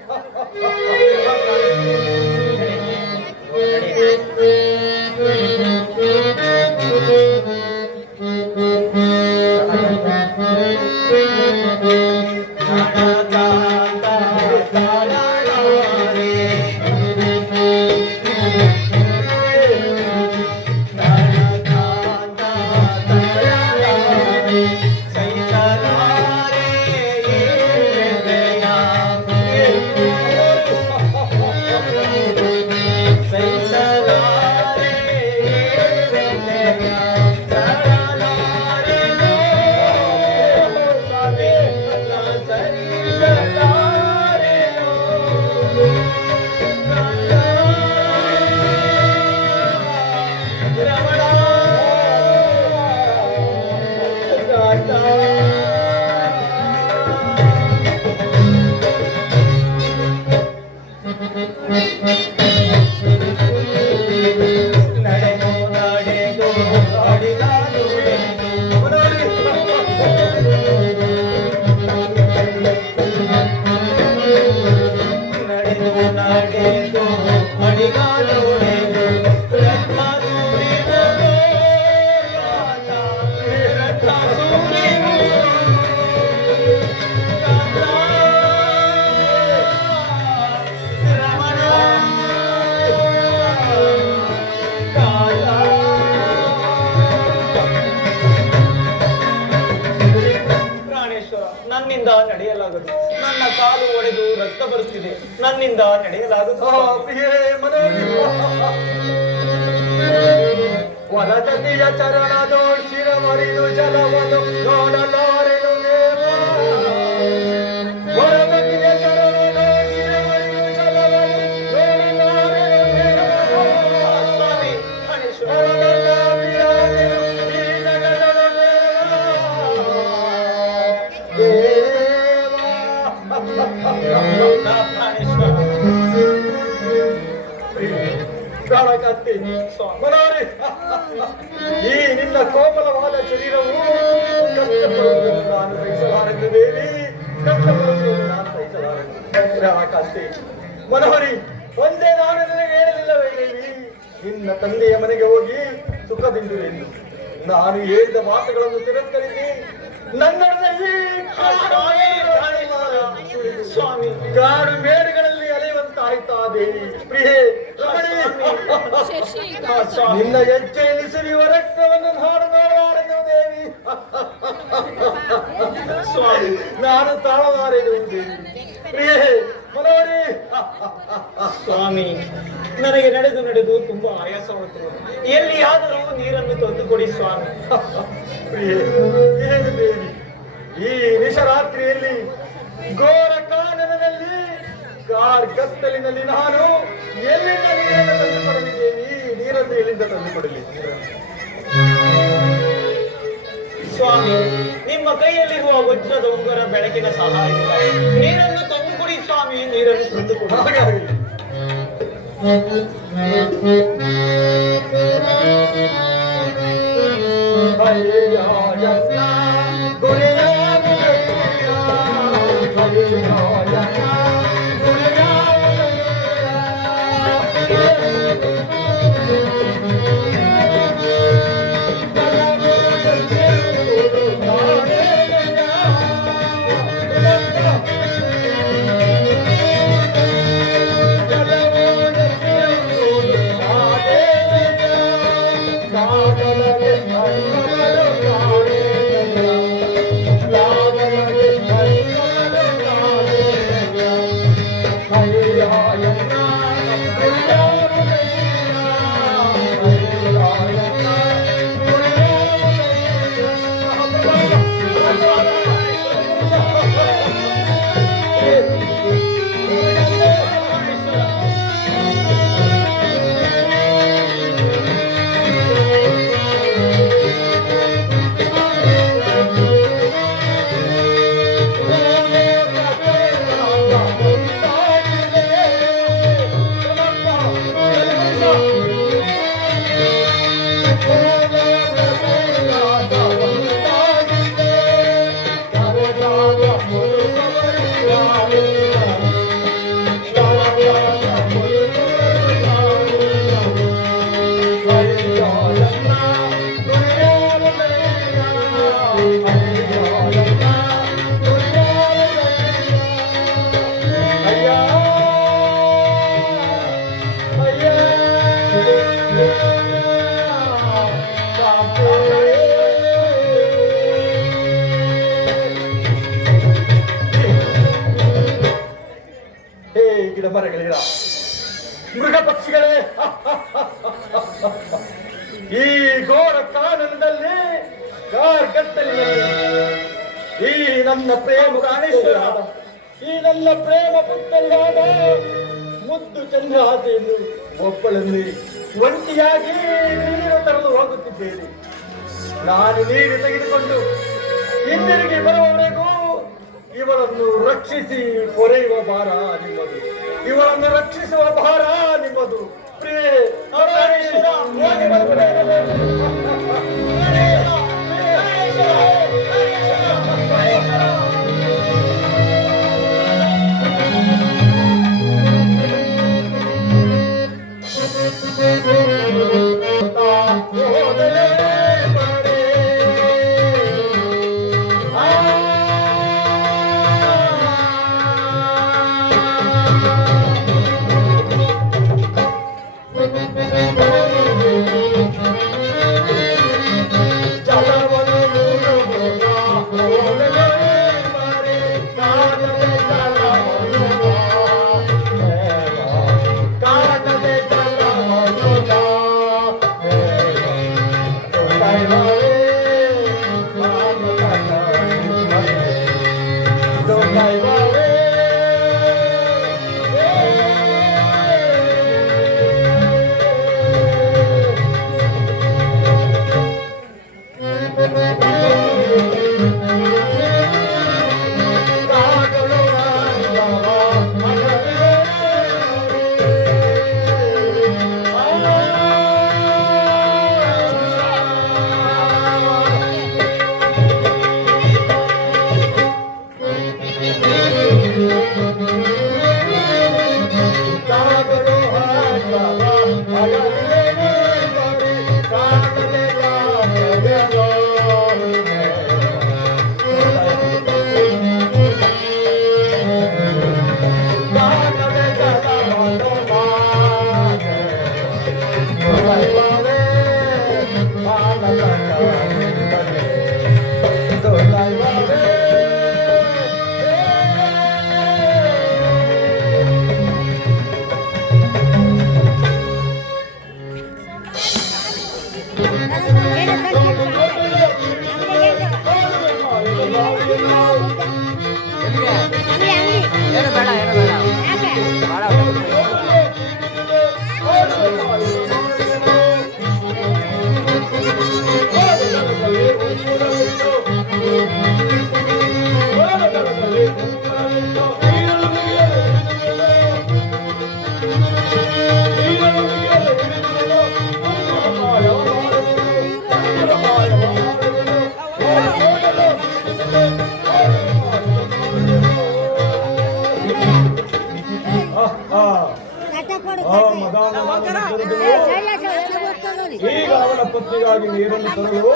ನನ್ನಿಂದ ನಡೆಯಲಾಗದು. ನನ್ನ ಕಾಲು ಒಡೆದು ರಕ್ತ ಬರುತ್ತಿದೆ. ನನ್ನಿಂದ ನಡೆಯಲಾಗದು. ಪ್ರಿಯೇ ಮನೋರಿ ವರಸತಿಯ ಚರಣದೋ ಶಿರಮರಿದು ಜಲವನು ನೋಡಲಾರೆನು ದೇವ. ವರಸತಿಯ ಚರಣದೋ ಶಿರಮರಿದು ಜಲವನು ನೋಡಲಾರೆನು ದೇವ. ಸ್ವಾಮಿ ಪ್ರಾಣೇಶ್ವರ. ಪ್ರಾಣಕಾಂತೆ ಮನೋರಿ ಈ ನಿನ್ನ ಕೋಮಲವಾದ ಶರೀರವು ಕಷ್ಟಪಡುವುದನ್ನು ನಾನು ಸಹಿಸಲಾರೆಂದು ದೇವಿ. ಕಷ್ಟಪಡುವುದನ್ನು ನಾನು ಸಹಿಸಲಾರೆಂದು. ಪ್ರಾಣಕಾಂತೆ ಮನೋರಿ ಒಂದೇ ನಾನು ನಿನಗೆ ಹೇಳಲಿಲ್ಲವೇ ದೇವಿ, ನಿನ್ನ ತಂದೆಯ ಮನೆಗೆ ಹೋಗಿ ಸುಖದಿಂದು ಎಂದು. ನಾನು ಹೇಳಿದ ಮಾತುಗಳನ್ನು ತಿರಸ್ಕರಿಸಿ ನನ್ನೊಡನೆ ಸ್ವಾಮಿ ಕಾಡು ಮೇಡುಗಳಲ್ಲಿ ಅಲೆಯುವಂತಾಯ್ತಾ ದೇವಿ. ಪ್ರಿಯೆ ರಮಣಿ ನಿನ್ನ ಹೆಜ್ಜೆಯಲ್ಲಿ ಸುರಿಯುವ ರಕ್ತವನ್ನು ನಾನು ನೋಡಲಾರೆನು ದೇವಿ. ಸ್ವಾಮಿ ನಾನು ತಾಳಲಾರೆನು ದೇವಿ. ಪ್ರಿಯೆ ಮನೋರಿ ಸ್ವಾಮಿ ನನಗೆ ನಡೆದು ತುಂಬಾ ಆಯಾಸವಾಗುತ್ತದೆ. ಎಲ್ಲಿಯಾದರೂ ನೀರನ್ನು ತಂದು ಕೊಡಿ ಸ್ವಾಮಿ. ಪ್ರಿಯೆ ಏನು ದೇವಿ, ಈ ನಿಶರಾತ್ರಿಯಲ್ಲಿ ಘೋರ ಕಾನನದಲ್ಲಿ ಕತ್ತಲಿನಲ್ಲಿ ನಾನು ಎಲ್ಲಿಂದ ನೀರನ್ನು ತಂದುಕೊಡಲಿ ದೇವಿ? ನೀರನ್ನು ಎಲ್ಲಿಂದ ತಂದುಕೊಡಲಿ? ಸ್ವಾಮಿ ನಿಮ್ಮ ಕೈಯಲ್ಲಿರುವ ವಜ್ರದ ಉಂಗುರ ಬೆಳಕಿನ ಸಹಾಯದಿಂದ ನೀರನ್ನು ತಂದುಕೊಡಿ ಸ್ವಾಮಿ. ನೀರನ್ನು ತಂದುಕೊಡಿ. ಹಾಗಾಗಲಿ. ಗುರಿಯ ಹೇ ಗಿಡ ಮರಗಳಿರ ಮೃಗ ಪಕ್ಷಿಗಳೇ, ಈ ಘೋರ ಕಾನನದಲ್ಲಿ ಕಾರ್ಗತ್ತಲಿನಲ್ಲಿ ಈ ನನ್ನ ಪ್ರೇಮ ಪ್ರಾಣೇಶ್ವರ, ಈ ನನ್ನ ಪ್ರೇಮ ಪುತ್ರರಾದ ಮುದ್ದು ಚಂದ್ರಹಾಸೆಯನ್ನು ಒಬ್ಬಳಲ್ಲಿ ಒಂಟಿಯಾಗಿ ನೀರು ತರಲು ಹೋಗುತ್ತಿದ್ದೇನೆ. ನಾನು ನೀರು ತೆಗೆದುಕೊಂಡು ಹಿಂದಿರುಗಿ ಬರುವವರೆಗೂ ಇವಳನ್ನು ರಕ್ಷಿಸಿ ಕೊರೆಯುವ ಭಾರ ನಿಮ್ಮದು, ಇವಳನ್ನು ರಕ್ಷಿಸುವ ಭಾರ ನಿಮ್ಮದು. ಪ್ರಿಯೆ ಪ್ರಾಣೇಶ್ವರ, ಹೋಗಿ ಬರುತ್ತೇನೆ. ಈಗ ಅವನ ಪತ್ನಿಗಾಗಿ ನೀರನ್ನು ತರಲು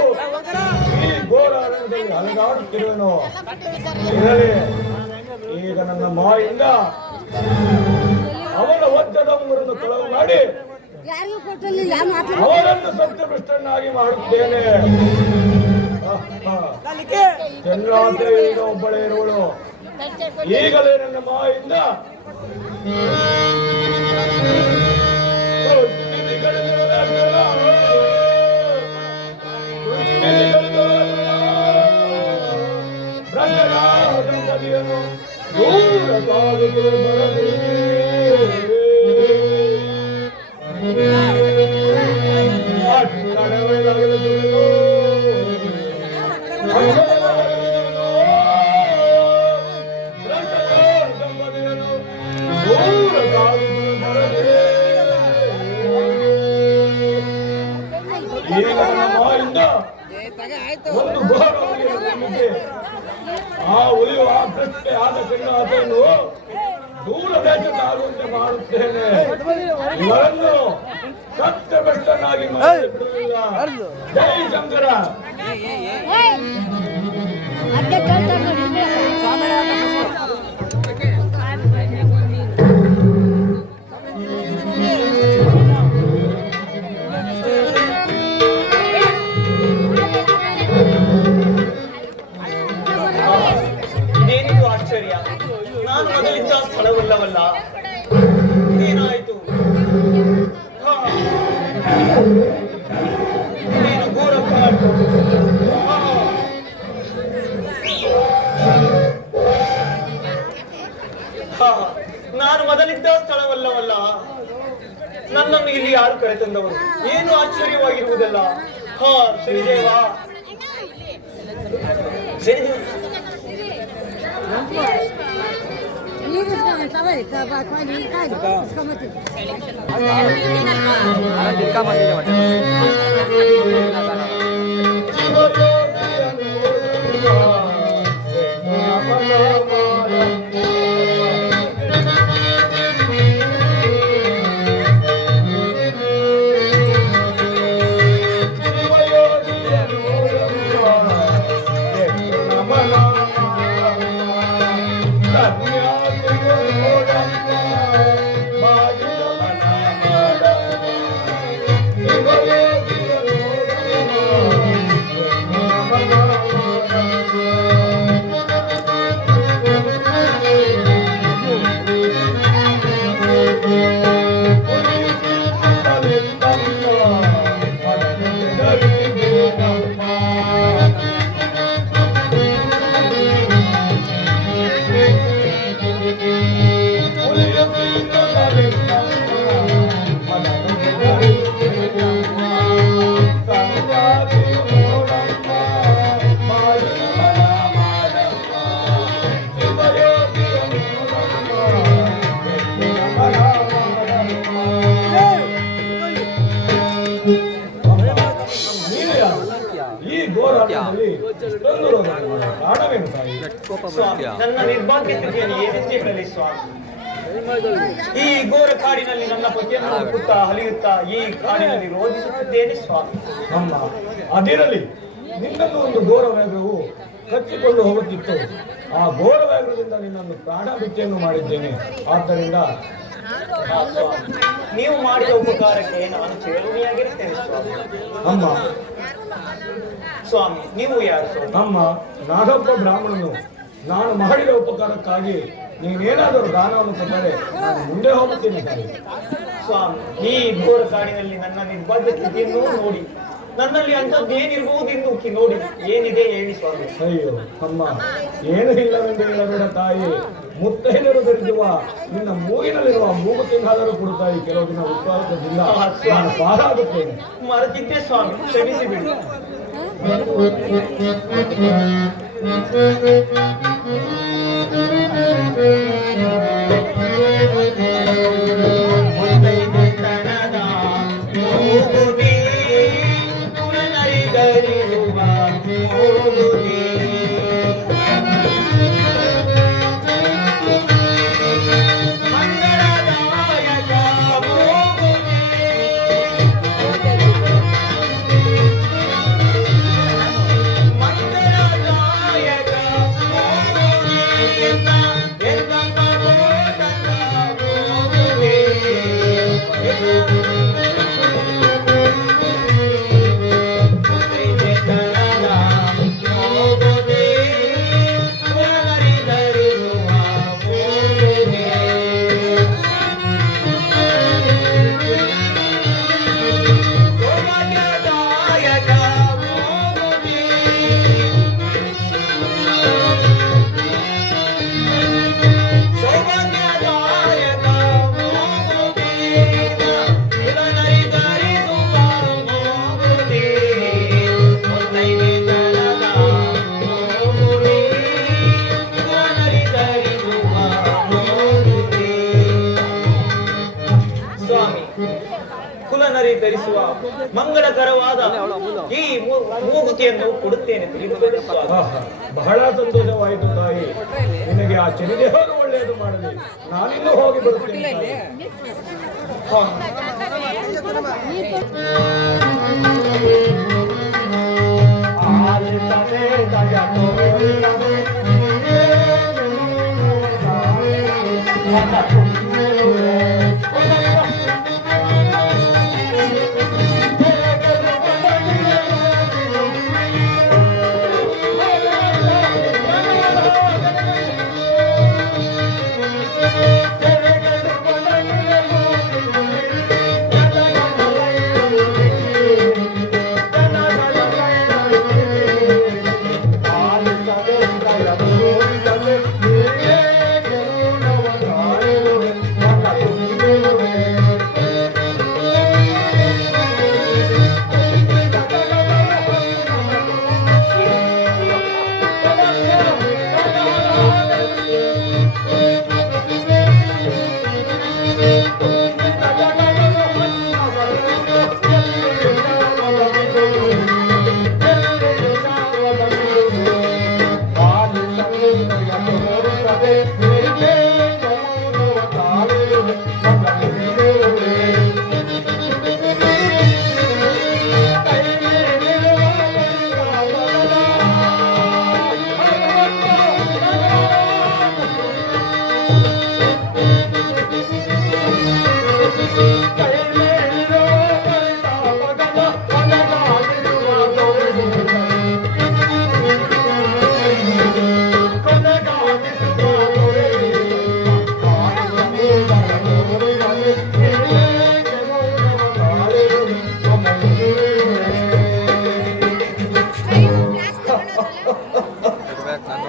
ಈ ಘೋರ ಅರಣ್ಯದಲ್ಲಿ ಅಲೆದಾಡುತ್ತಿರುವೆನು. ಇರಲಿ, ಈಗ ನನ್ನ ಮಾಯಿಂದ ಅವನ ವಜ್ರದ ಊರನ್ನು ಕಳವು ಮಾಡಿ ಅವರನ್ನು ಸತ್ಯಭ್ರಷ್ಟನಾಗಿ ಮಾಡುತ್ತೇನೆ. ಚಂದ್ರಾಂತೆ ಈಗ ಒಬ್ಬಳೇ ಇರುವಳು. ಈಗಲೇ ನನ್ನ ಮಾಯಿಂದ ದೂರ ಸಾಗಿದು ಮರಗೆ. ಈಗ ನನ್ನ ಬಾಯಿಂದ ಒಂದು ಘೋರ ಹುಲಿಯನ್ನು ಕೊಂದಿದ್ದೆ. ಆ ಹುಲಿಯು ಆ ಭ್ರಷ್ಟೆ ಆದ ಕಣ್ಣಾತೆಯನ್ನು ದೂರ ದೇಶದ ಆಗುವಂತೆ ಮಾಡುತ್ತೇನೆ. ಇವರನ್ನು ಸತ್ಯ ಭ್ರಷ್ಟನಾಗಿ ಮಾಡಿ ಬಿಡುವುದಿಲ್ಲ. ಜೈ ಶಂಕರ. ಇದೇನಿದು ಆಶ್ಚರ್ಯ? ನಾನು ಮೊದಲಿದ್ದ ಸ್ಥಳವಲ್ಲವಲ್ಲ, ಏನಾಯಿತು? ಇದೇನು ಘೋರ ಕಾಡು? ನಾನು ಮೊದಲಿದ್ದ ಸ್ಥಳವಲ್ಲವಲ್ಲ, ನನ್ನನ್ನು ಇಲ್ಲಿ ಯಾರು ಕರೆತಂದವರು? ಏನು ಆಶ್ಚರ್ಯವಾಗಿರುವುದಲ್ಲ. ಹಾ, ಶ್ರೀದೇವ, ಶ್ರೀದೇವ. ಕಾರಣವೇನು ತಾಯಿ? ಸ್ವಾಮಿ, ನನ್ನ ನಿರ್ಭಾಗ್ಯ ಸ್ಥಿತಿಯನ್ನು ಏನೆಂದು ಹೇಳಲಿ ಸ್ವಾಮಿ? ಈ ಘೋರ ಕಾಡಿನಲ್ಲಿ ನನ್ನ ಪತಿಯನ್ನು ಹುಡುಕುತ್ತಾ ಅಲಿಯುತ್ತಾ ಈ ಕಾಡಿನಲ್ಲಿ ರೋಧಿಸುತ್ತಿದ್ದೇನೆ ಸ್ವಾಮಿ. ಅಮ್ಮ, ಅದಿರಲಿ. ನಿನ್ನನ್ನು ಒಂದು ಘೋರ ವ್ಯಾಘ್ರವು ಕಚ್ಚಿಕೊಂಡು ಹೋಗುತ್ತಿತ್ತು. ಆ ಘೋರ ವ್ಯಾಘ್ರದಿಂದ ನಿನ್ನನ್ನು ಪ್ರಾಣ ಬಿಟ್ಟೆಯನ್ನು ಮಾಡಿದ್ದೇನೆ. ಆದ್ದರಿಂದ ಸ್ವಾಮಿ, ನೀವು ಮಾಡಿದ ಉಪಕಾರಕ್ಕೆ ನಾನು ಚಿರಋಣಿಯಾಗಿರುತ್ತೇನೆ ಸ್ವಾಮಿ. ಅಮ್ಮ, ಸ್ವಾಮಿ, ನೀವು ಯಾರು ಸ್ವಾಮಿ? ಅಮ್ಮ, ನಾನೊಬ್ಬ ಬ್ರಾಹ್ಮಣನು. ನಾನು ಮಾಡಿದ ಉಪಕಾರಕ್ಕಾಗಿ ನೀವೇನಾದರೂ ದಾನವನ್ನು ಕೊಟ್ಟರೆ ನಾನು ಮುಂದೆ ಹೋಗುತ್ತೇನೆ ತಾಯಿ. ಸ್ವಾಮಿ, ಈ ಘೋರ ಕಾಡಿನಲ್ಲಿ ನನ್ನ ನಿರ್ಭಾಗ್ಯ ಸ್ಥಿತಿಯನ್ನು ನೋಡಿ ನನ್ನಲ್ಲಿ ಅಂಥದ್ದೇನಿರ್ಬಹುದೆಂದು ನೋಡಿ ಏನಿದೆ ಹೇಳಿ ಸ್ವಾಮಿ. ಅಯ್ಯೋ ಅಮ್ಮ, ಏನು ಇಲ್ಲವೆಂದು ಹೇಳಬೇಡ ತಾಯಿ. ಮುತ್ತೈದರು ಧರಿಸುವ ನಿನ್ನ ಮೂಗಿನಲ್ಲಿರುವ ಮೂಗುತಿಂಗಾದರೂ ಕೊಡುತ್ತಾಯಿ. ಕೆಲವು ದಿನ ಉಪವಾಸದಿಂದ ನಾನು ಪಾರಾಗುತ್ತೇನೆ. ಮರೆತಿದ್ದೆ ಸ್ವಾಮಿ, ಕ್ಷಮಿಸಿ ಬಿಡಿ. ಶ್ರೀಹರಿ ಧರಿಸುವ ಮಂಗಳಕರವಾದ ಈ ಮೂಗುತಿಯನ್ನು ಕೊಡುತ್ತೇನೆ ತಿಳಿದುಕೊಳ್ಳಿ ಸ್ವಾಮಿ. ಆಹಾ, ಬಹಳ ಸಂತೋಷವಾಯಿತು ತಾಯಿ. ನಿನಗೆ ಆ ಚರಿದೇವರು ಒಳ್ಳೆಯದು ಮಾಡಲಿ. ನಾನಿನ್ನೂ ಹೋಗಿ ಬರುತ್ತೇನೆ ತಾಯಿ.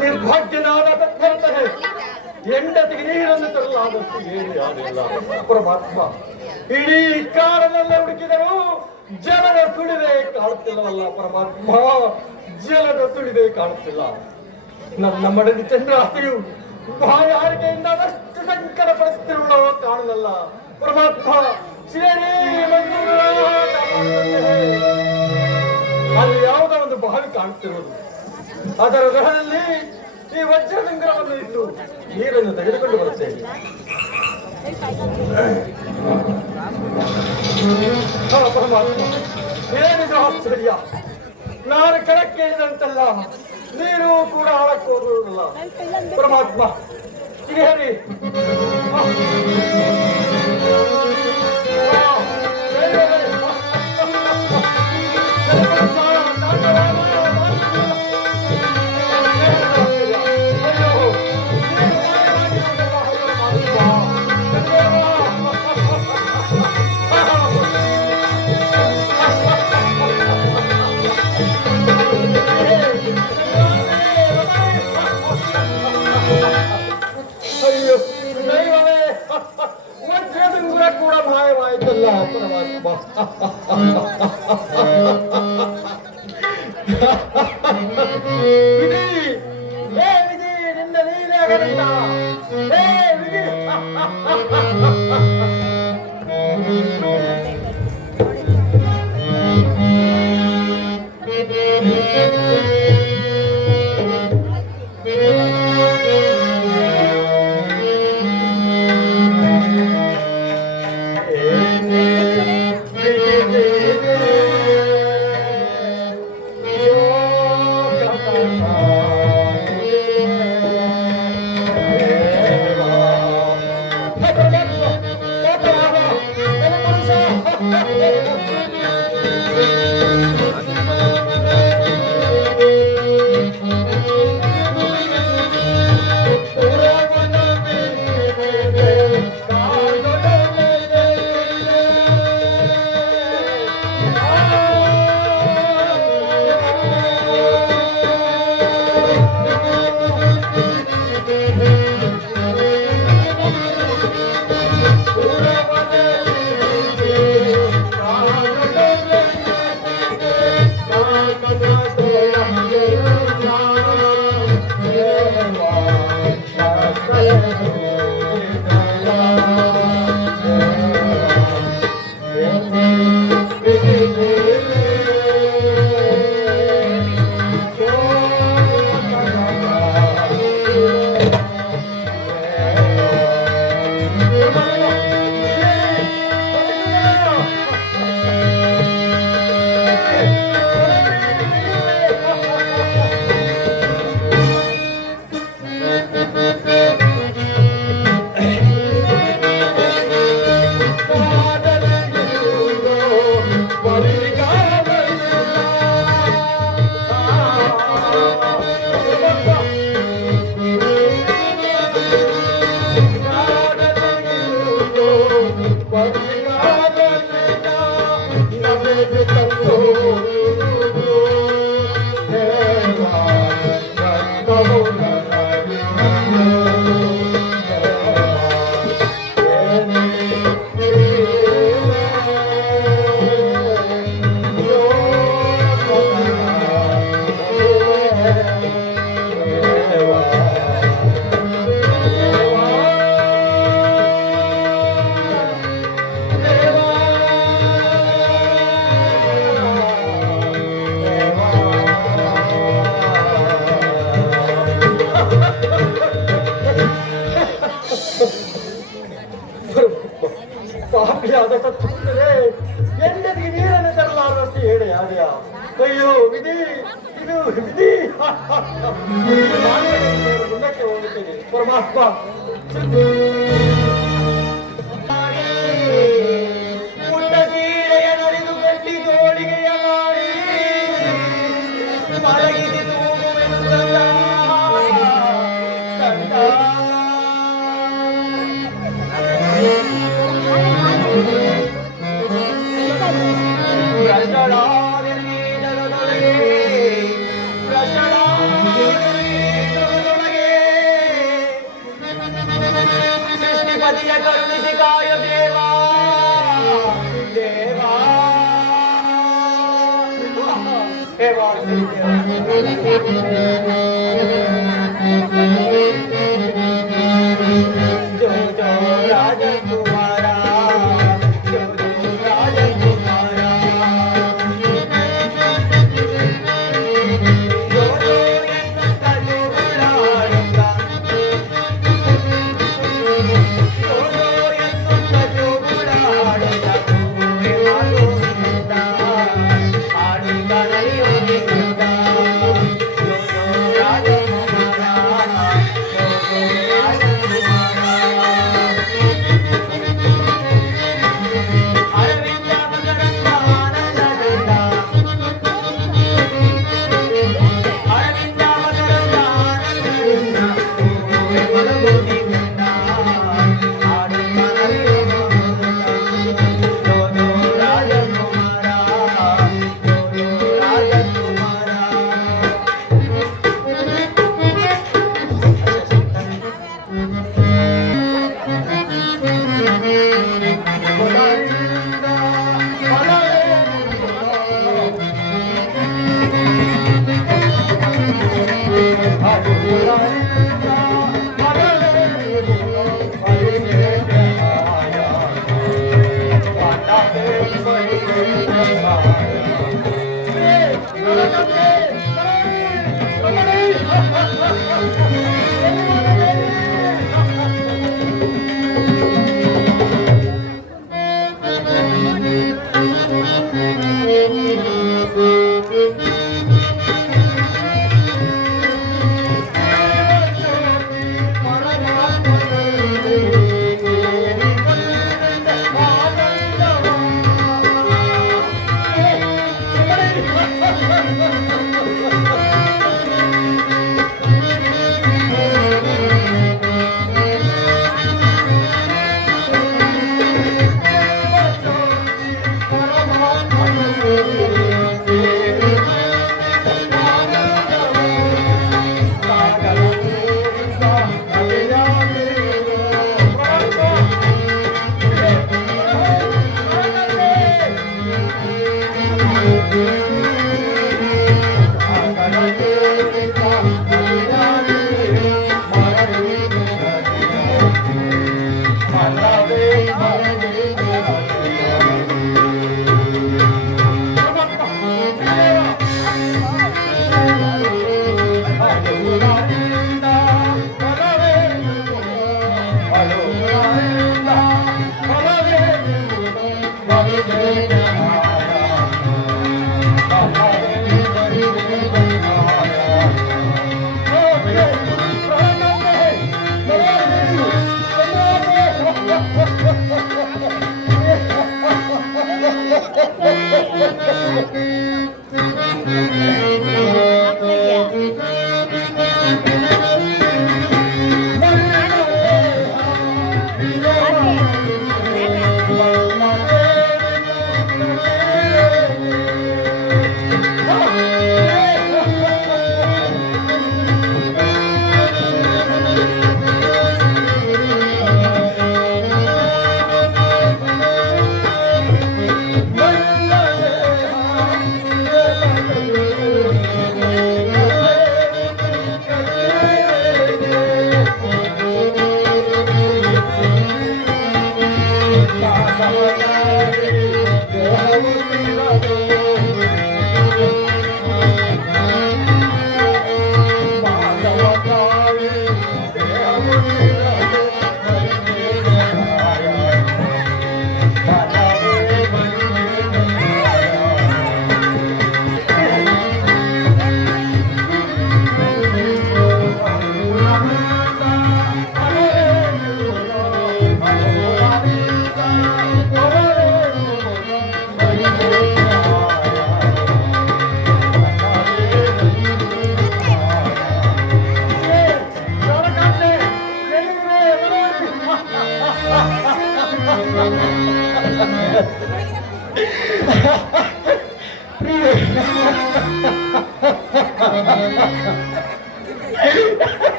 ನಿರ್ಭಾಗ್ಯನಾದ ತತ್ವಂತಹೇ ಹೆಂಡತಿಗೆ ನೀರನ್ನು ತರಲಾದಷ್ಟು ಏನು ಯಾರಿಲ್ಲ. ಪರಮಾತ್ಮ, ಇಡೀ ಕಾಡನಲ್ಲೇ ಹುಡುಕಿದರು ಜಲದ ಸುಳಿವೆ ಕಾಣುತ್ತಿಲ್ಲವಲ್ಲ ಪರಮಾತ್ಮ, ಜಲದ ಸುಳಿವೆ ಕಾಣುತ್ತಿಲ್ಲ. ನನ್ನ ಮಡದಿ ಚಂದ್ರಾಸ್ತಿಯು ಬಾಯಾರಿಕೆಯಿಂದ ಅದಷ್ಟು ಸಂಕಟ ಪಡಿಸುತ್ತಿರುವಳೋ ಕಾಣಲಲ್ಲ ಪರಮಾತ್ಮ. ಶ್ರೀ ಅಲ್ಲಿ ಯಾವುದೋ ಒಂದು ಬಾವಿ ಕಾಣುತ್ತಿರುವುದು, ಅದರ ಗೃಹದಲ್ಲಿ ಈ ವಜ್ರಲಿಂಗರವನ್ನು ಇಟ್ಟು ನೀರನ್ನು ತೆಗೆದುಕೊಂಡು ಬರುತ್ತೇನೆ. ಪರಮಾತ್ಮ, ಏನಿದು ಆಶ್ಚರ್ಯ! ನಾನು ಕೆಳಕ್ಕೆ ಇಳಿದಂತೆಲ್ಲ ನೀರು ಕೂಡ ಆಳಕ್ಕೆ ಹೋಗುವುದಿಲ್ಲ ಪರಮಾತ್ಮ. ಶ್ರೀಹರಿ ಅಯ್ಯೋ ದೈವವೇ, ವಜ್ರದುಂಗುರ ಕೂಡ ಮಾಯವಾಯಿತಲ್ಲ ಪರಮಾತ್ಮ. ವಿಧಿ, ಹೇ ವಿಧಿ, ನಿನ್ನ ಲೀಲೆ ಆಗಲಿಲ್ಲ. ಹೇ ವಿಧಿ. ಪಾಪಿಯಾದ ಸತ್ತುತ್ತದೆ ಎಂಡದಿಗೆ ನೀರನ್ನು ತರಲಾರದಷ್ಟು ಹೇಳಿ ಆದ್ಯ ಅಯ್ಯೋ ವಿಧಿ ಇದು ವಿಧಿ ಮುಂದಕ್ಕೆ ಹೋಗುತ್ತೇನೆ ಪರಮಾತ್ಮ ಪುಟ್ಟ ಸೀರೆಯ ನಡಿದು ಗಟ್ಟಿ ಜೋಳಿಗೆಯ ಮಾಡಿ ಮಲಗಿಸಿ ತೂಗುವೆನು ಸೃಷ್ಟಿಪತಿಯ ಕರುಣಿಸಿ ಕಾಯ ದೇವಾ ದೇವಾ ದೇವಾ ಜೋ ಜೋ ರಾಜಕುಮಾರ ಜೋ ಜೋ ರಾಜಕುಮಾರ ಜೋ ಜೋ ಎನ್ನುತ್ತ ಜೋಗುಳಾಡುತ್ತ ಜೋ ಜೋ ಎನ್ನುತ್ತ ಜೋಗುಳಾಡುತ್ತ ಕೂಗುವೆ ಮಾಡುವುದಿಲ್ಲ ಆಡುತ್ತ ನಡೆಯುವುದಿಲ್ಲ ಜೋ ಜೋ ರಾಜಕುಮಾರ ಜೋ ಜೋ ರಾಜಕುಮಾರ ಅರವಿಂದ ಮಕರಂದ ಆನಂದದಿಂದ ಅರವಿಂದ ಮಕರಂದ ಆನಂದದಿಂದ ಕೂಗುವೆ ಮಲಗುವುದಿಲ್ಲ ಆಡುತ್ತ ನಡೆಯುವುದಿಲ್ಲ ಜೋ ಜೋ ರಾಜಕುಮಾರ ಜೋ ಜೋ ರಾಜಕುಮಾರ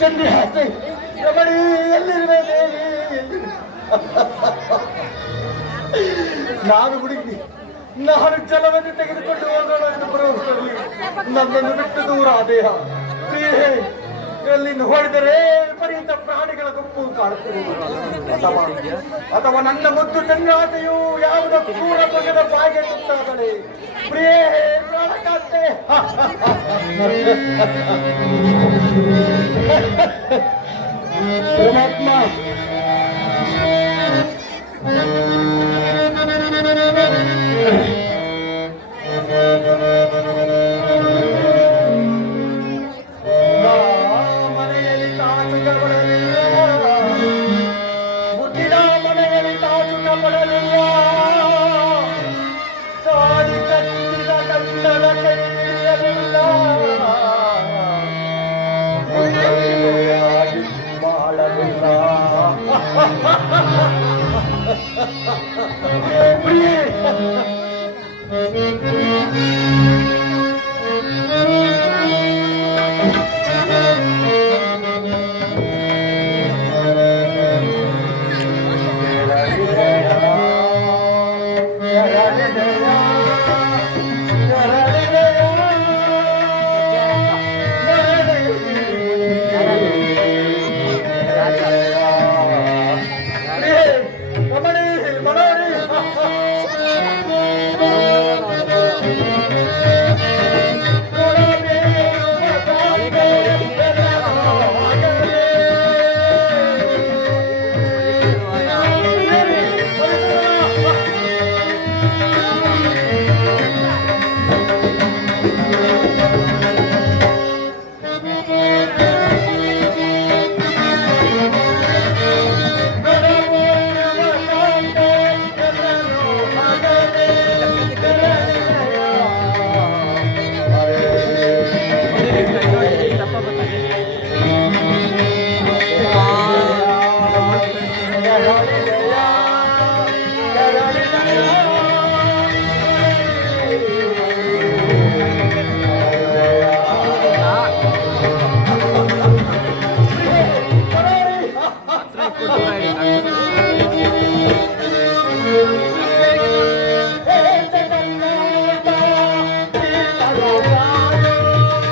ಚಂದ್ರಹಾಸಿ ರಮಣಿ ಎಲ್ಲಿರುವೆ ದೇವಿ ನಾನು ಹುಡುಗಿ ನಾನು ಜಲವನ್ನು ತೆಗೆದುಕೊಂಡು ಹೋಗೋಣ ಎಂದು ಬರುವಷ್ಟರಲ್ಲಿ ನನ್ನನ್ನು ಬಿಟ್ಟು ದೂರ ದೇಹ ಪ್ರಿಯೆ ಎಲ್ಲಿ ನೋಡಿದರೆ ವಿಪರೀತ ಪ್ರಾಣಿಗಳ ಗುಂಪು ಕಾಣುತ್ತದೆ ಅಥವಾ ನನ್ನ ಮುದ್ದು ಚಂದ್ರಾತೆಯು ಯಾವುದೋ ಕ್ರೂರ ಮಗದ ಬಾಯಿಗೆ ತುತ್ತಾದಳೆ ಪ್ರಿಯೇ ಪ್ರಾಣಕಾಂತೆ ಪರಮಾತ್ಮ ಮನೆಯಲ್ಲಿ ತಾಚುಕ ಪಡಲಿಲ್ಲ ಮುಟ್ಟಿದ ಮನೆಯಲ್ಲಿ ತಾಚುಕ ಪಡಲಿಲ್ಲ ತಾಳಿ ಕಟ್ಟಿದ ಗಂಡನ ಕೈ ಹಿಡಿಯಲಿಲ್ಲ ಮನೆಯಾಗಿ ಬಾಳಲಿಲ್ಲ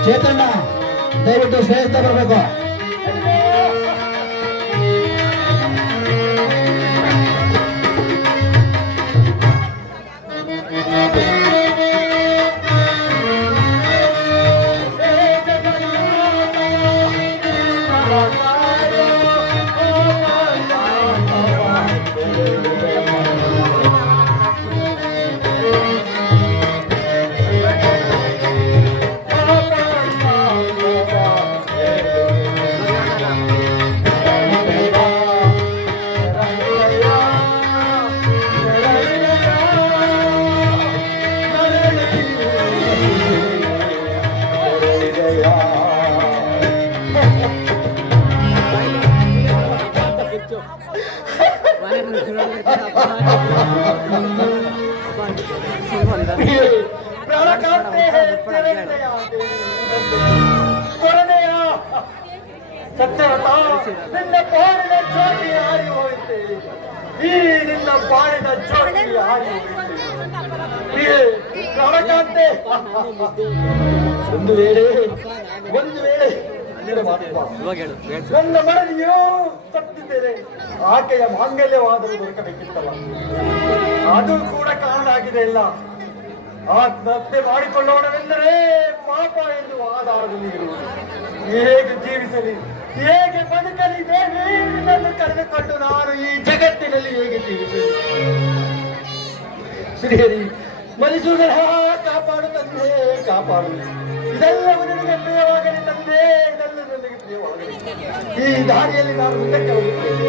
ಚೇತಣ್ಣ ದಯವಿಟ್ಟು ಶ್ರೇಷ್ಠ ಬರಬೇಕು. ಸತ್ಯರಥ ನಿನ್ನ ಬಾಳಿನ ಜ್ಯೋತಿ ಹಾರಿ ಹೋಯಿತೆ. ಈ ನಿನ್ನ ಬಾಳಿನ ಜ್ಯೋತಿ ಹಾರಿ ಹೋಯಿತೆ. ಪ್ರಾಣಕಾಂತೆ, ಒಂದು ವೇಳೆ ನನ್ನ ಮಡದಿಯು ಸತ್ತಿದ್ದೇನೆ, ಆಕೆಯ ಮಾಂಗಲ್ಯವಾದರೂ ದೊರಕಬೇಕಿತ್ತಲ್ಲ, ಅದು ಕೂಡ ಕಾರಣ ಆಗಿದೆ. ಇಲ್ಲ, ಆತ್ಮಹತ್ಯೆ ಮಾಡಿಕೊಳ್ಳೋಣವೆಂದರೆ ಪಾಪ ಎಂದು ಆಧಾರದಲ್ಲಿ ಇರುವುದು. ಹೇಗೆ ಜೀವಿಸಲಿ, ಹೇಗೆ ಬದುಕಲಿ ದೇವಿ? ನಿನ್ನನ್ನು ಕರೆದುಕೊಂಡು ನಾನು ಈ ಜಗತ್ತಿನಲ್ಲಿ ಹೇಗೆ ಜೀವಿಸಲಿ? ಶ್ರೀಹರಿ, ಮರಿಸುವುದರ ಕಾಪಾಡು ತಂದೆ, ಕಾಪಾಡು. ಇದೆಲ್ಲವೂ ನಿನಗೆ ಪ್ರಿಯವಾಗಲಿ ತಂದೆ, ಇದೆಲ್ಲ ನನಗೆ ಪ್ರಿಯವಾಗಲಿ. ಈ ದಾರಿಯಲ್ಲಿ ನಾನು ಮುಂದಕ್ಕೆ ಹೋಗುತ್ತೇನೆ.